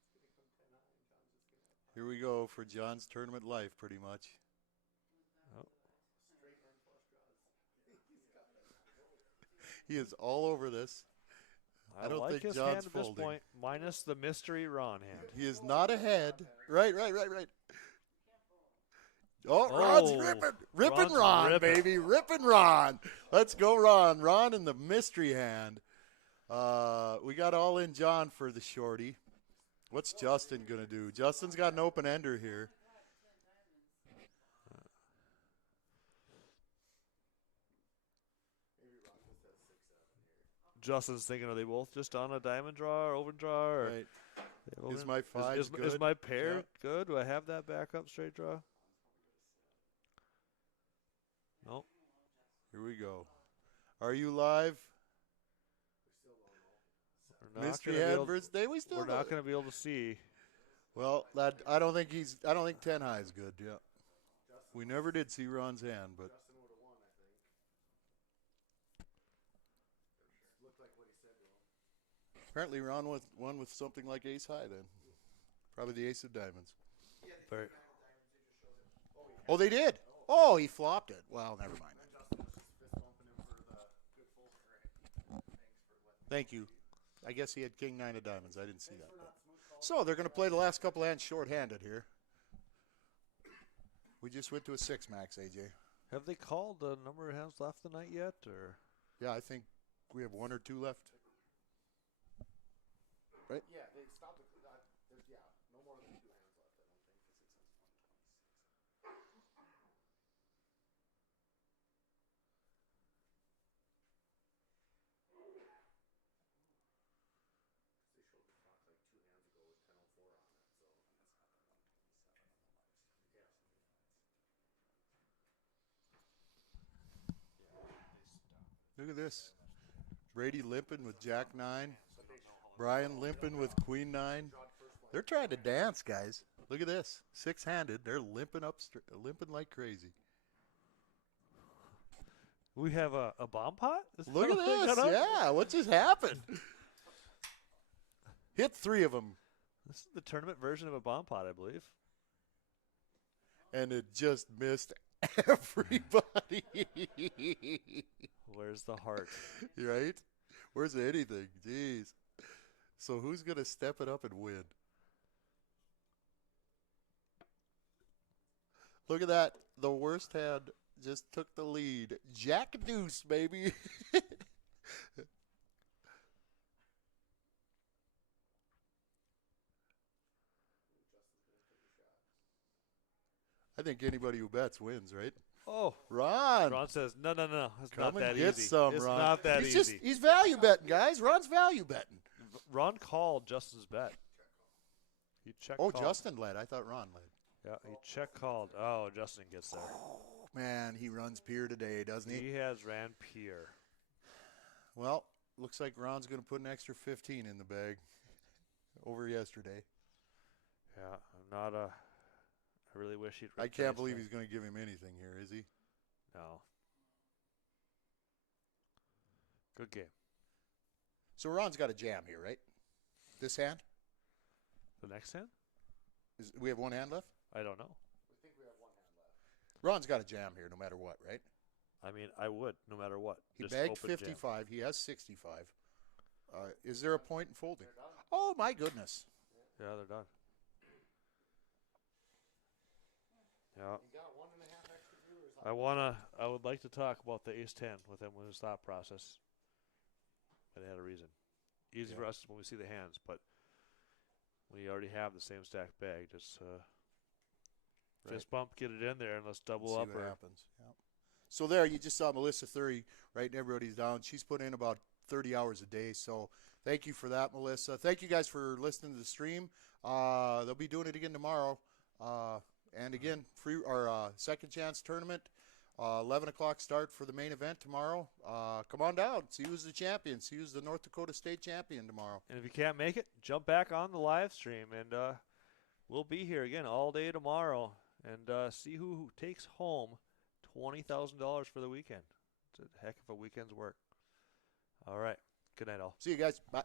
John's just gonna have Here we go for John's tournament life, pretty much. straight and flush draws. He's got it. He is all over this. I don't like think his John's hand at this folding. point, minus the mystery Ron hand. He is not ahead. Right. Oh, Ron's Oh, ripping Ron's Ron, ripping. baby, ripping Ron. Let's go, Ron. Ron in the mystery hand. We got all in John for the shorty. What's Justin gonna do? Justin's got an open ender here. Maybe Ron just has 6-7 here. Justin's thinking, are they both just on a diamond draw or open draw? Or Right. they Is open? my five is good? my pair Yeah. good? Do I have that backup straight draw? Here we go. Are you live? We're not Mystery gonna be hand able- versus Day. We still We're not going to be able to see. Well, that I don't think 10 high is good. Yeah. We never did see Ron's hand, but Justin would have won, I think. Looked like what he said to him. apparently Ron won with something like ace high then. Probably the ace of diamonds. Very, Oh, they did. Oh, he flopped it. Well, never mind. And Justin was just fist bumping him for the good full. Thanks for letting. Thank you. I guess he had king 9 of diamonds. I didn't see that. But. So they're going to play the last couple hands short-handed here. We just went to a 6 max, AJ. have they called the number of hands left tonight yet? Or Yeah, I think we have 1 or 2 left. Yeah, they stopped it. There's no more than 2 hands left. I don't think. The 6 has 126. They showed the clock like 2 hands ago with 10:04 on it, so and that's not the 127 on the live. Look at this. Brady limping with Jack 9. Brian limping with Queen 9. They're trying to dance, guys. Look at this. 6-handed. They're limping limping like crazy. we have a bomb pot? Is Look that at what we this. got up? Yeah, what just happened? Hit 3 of them, This is the tournament version of a bomb pot, I believe. and it just missed everybody. Where's the heart? Right? Where's anything? Jeez. So who's going to step it up and win? Look at that. The worst hand just took the lead. Jack deuce, baby. I think anybody who bets wins, right? Oh, Ron. Ron says, no. It's Come not that and get easy. some, it's Ron. not that he's easy. he's value betting, guys. Ron's value betting. Ron called Justin's bet. He check Oh, called. Justin led. I thought Ron led. Yeah, he check called. Oh, Justin gets there. Man, he runs Pier today, doesn't he? He has ran Pier. Well, looks like Ron's going to put an extra 15 in the bag over yesterday. Yeah, I'm not a. I really wish he'd. I can't replace believe that. he's going to give him anything here, is he? No. Good game. So Ron's got a jam here, right? This hand? The next hand? We have 1 hand left? I don't know. I think we have 1 hand left. Ron's got a jam here no matter what, right? I mean, I would no matter what. He Just bagged open jam. 55. He has 65. Is there a point in folding? Oh, my goodness. Yeah, they're done. Yeah. You got 1.5 extra viewers. I would like to talk about the ace-10 with him with his thought process. But it had a reason. Easy for us when we see the hands, but we already have the same stacked bag. Just fist bump, get it in there, and let's double See up. what Or happens. Yep. So there, you just saw Melissa Thury writing everybody's down. She's put in about 30 hours a day. So thank you for that, Melissa. Thank you guys for listening to the stream. They'll be doing it again tomorrow. And again, free our second chance tournament. 11 o'clock start for the main event tomorrow. Come on down. See who's the champion. See who's the North Dakota State champion tomorrow. And if you can't make it, jump back on the live stream, and we'll be here again all day tomorrow, and see who takes home $20,000 for the weekend. It's a heck of a weekend's work. All right. Good night, all. See you guys. Bye.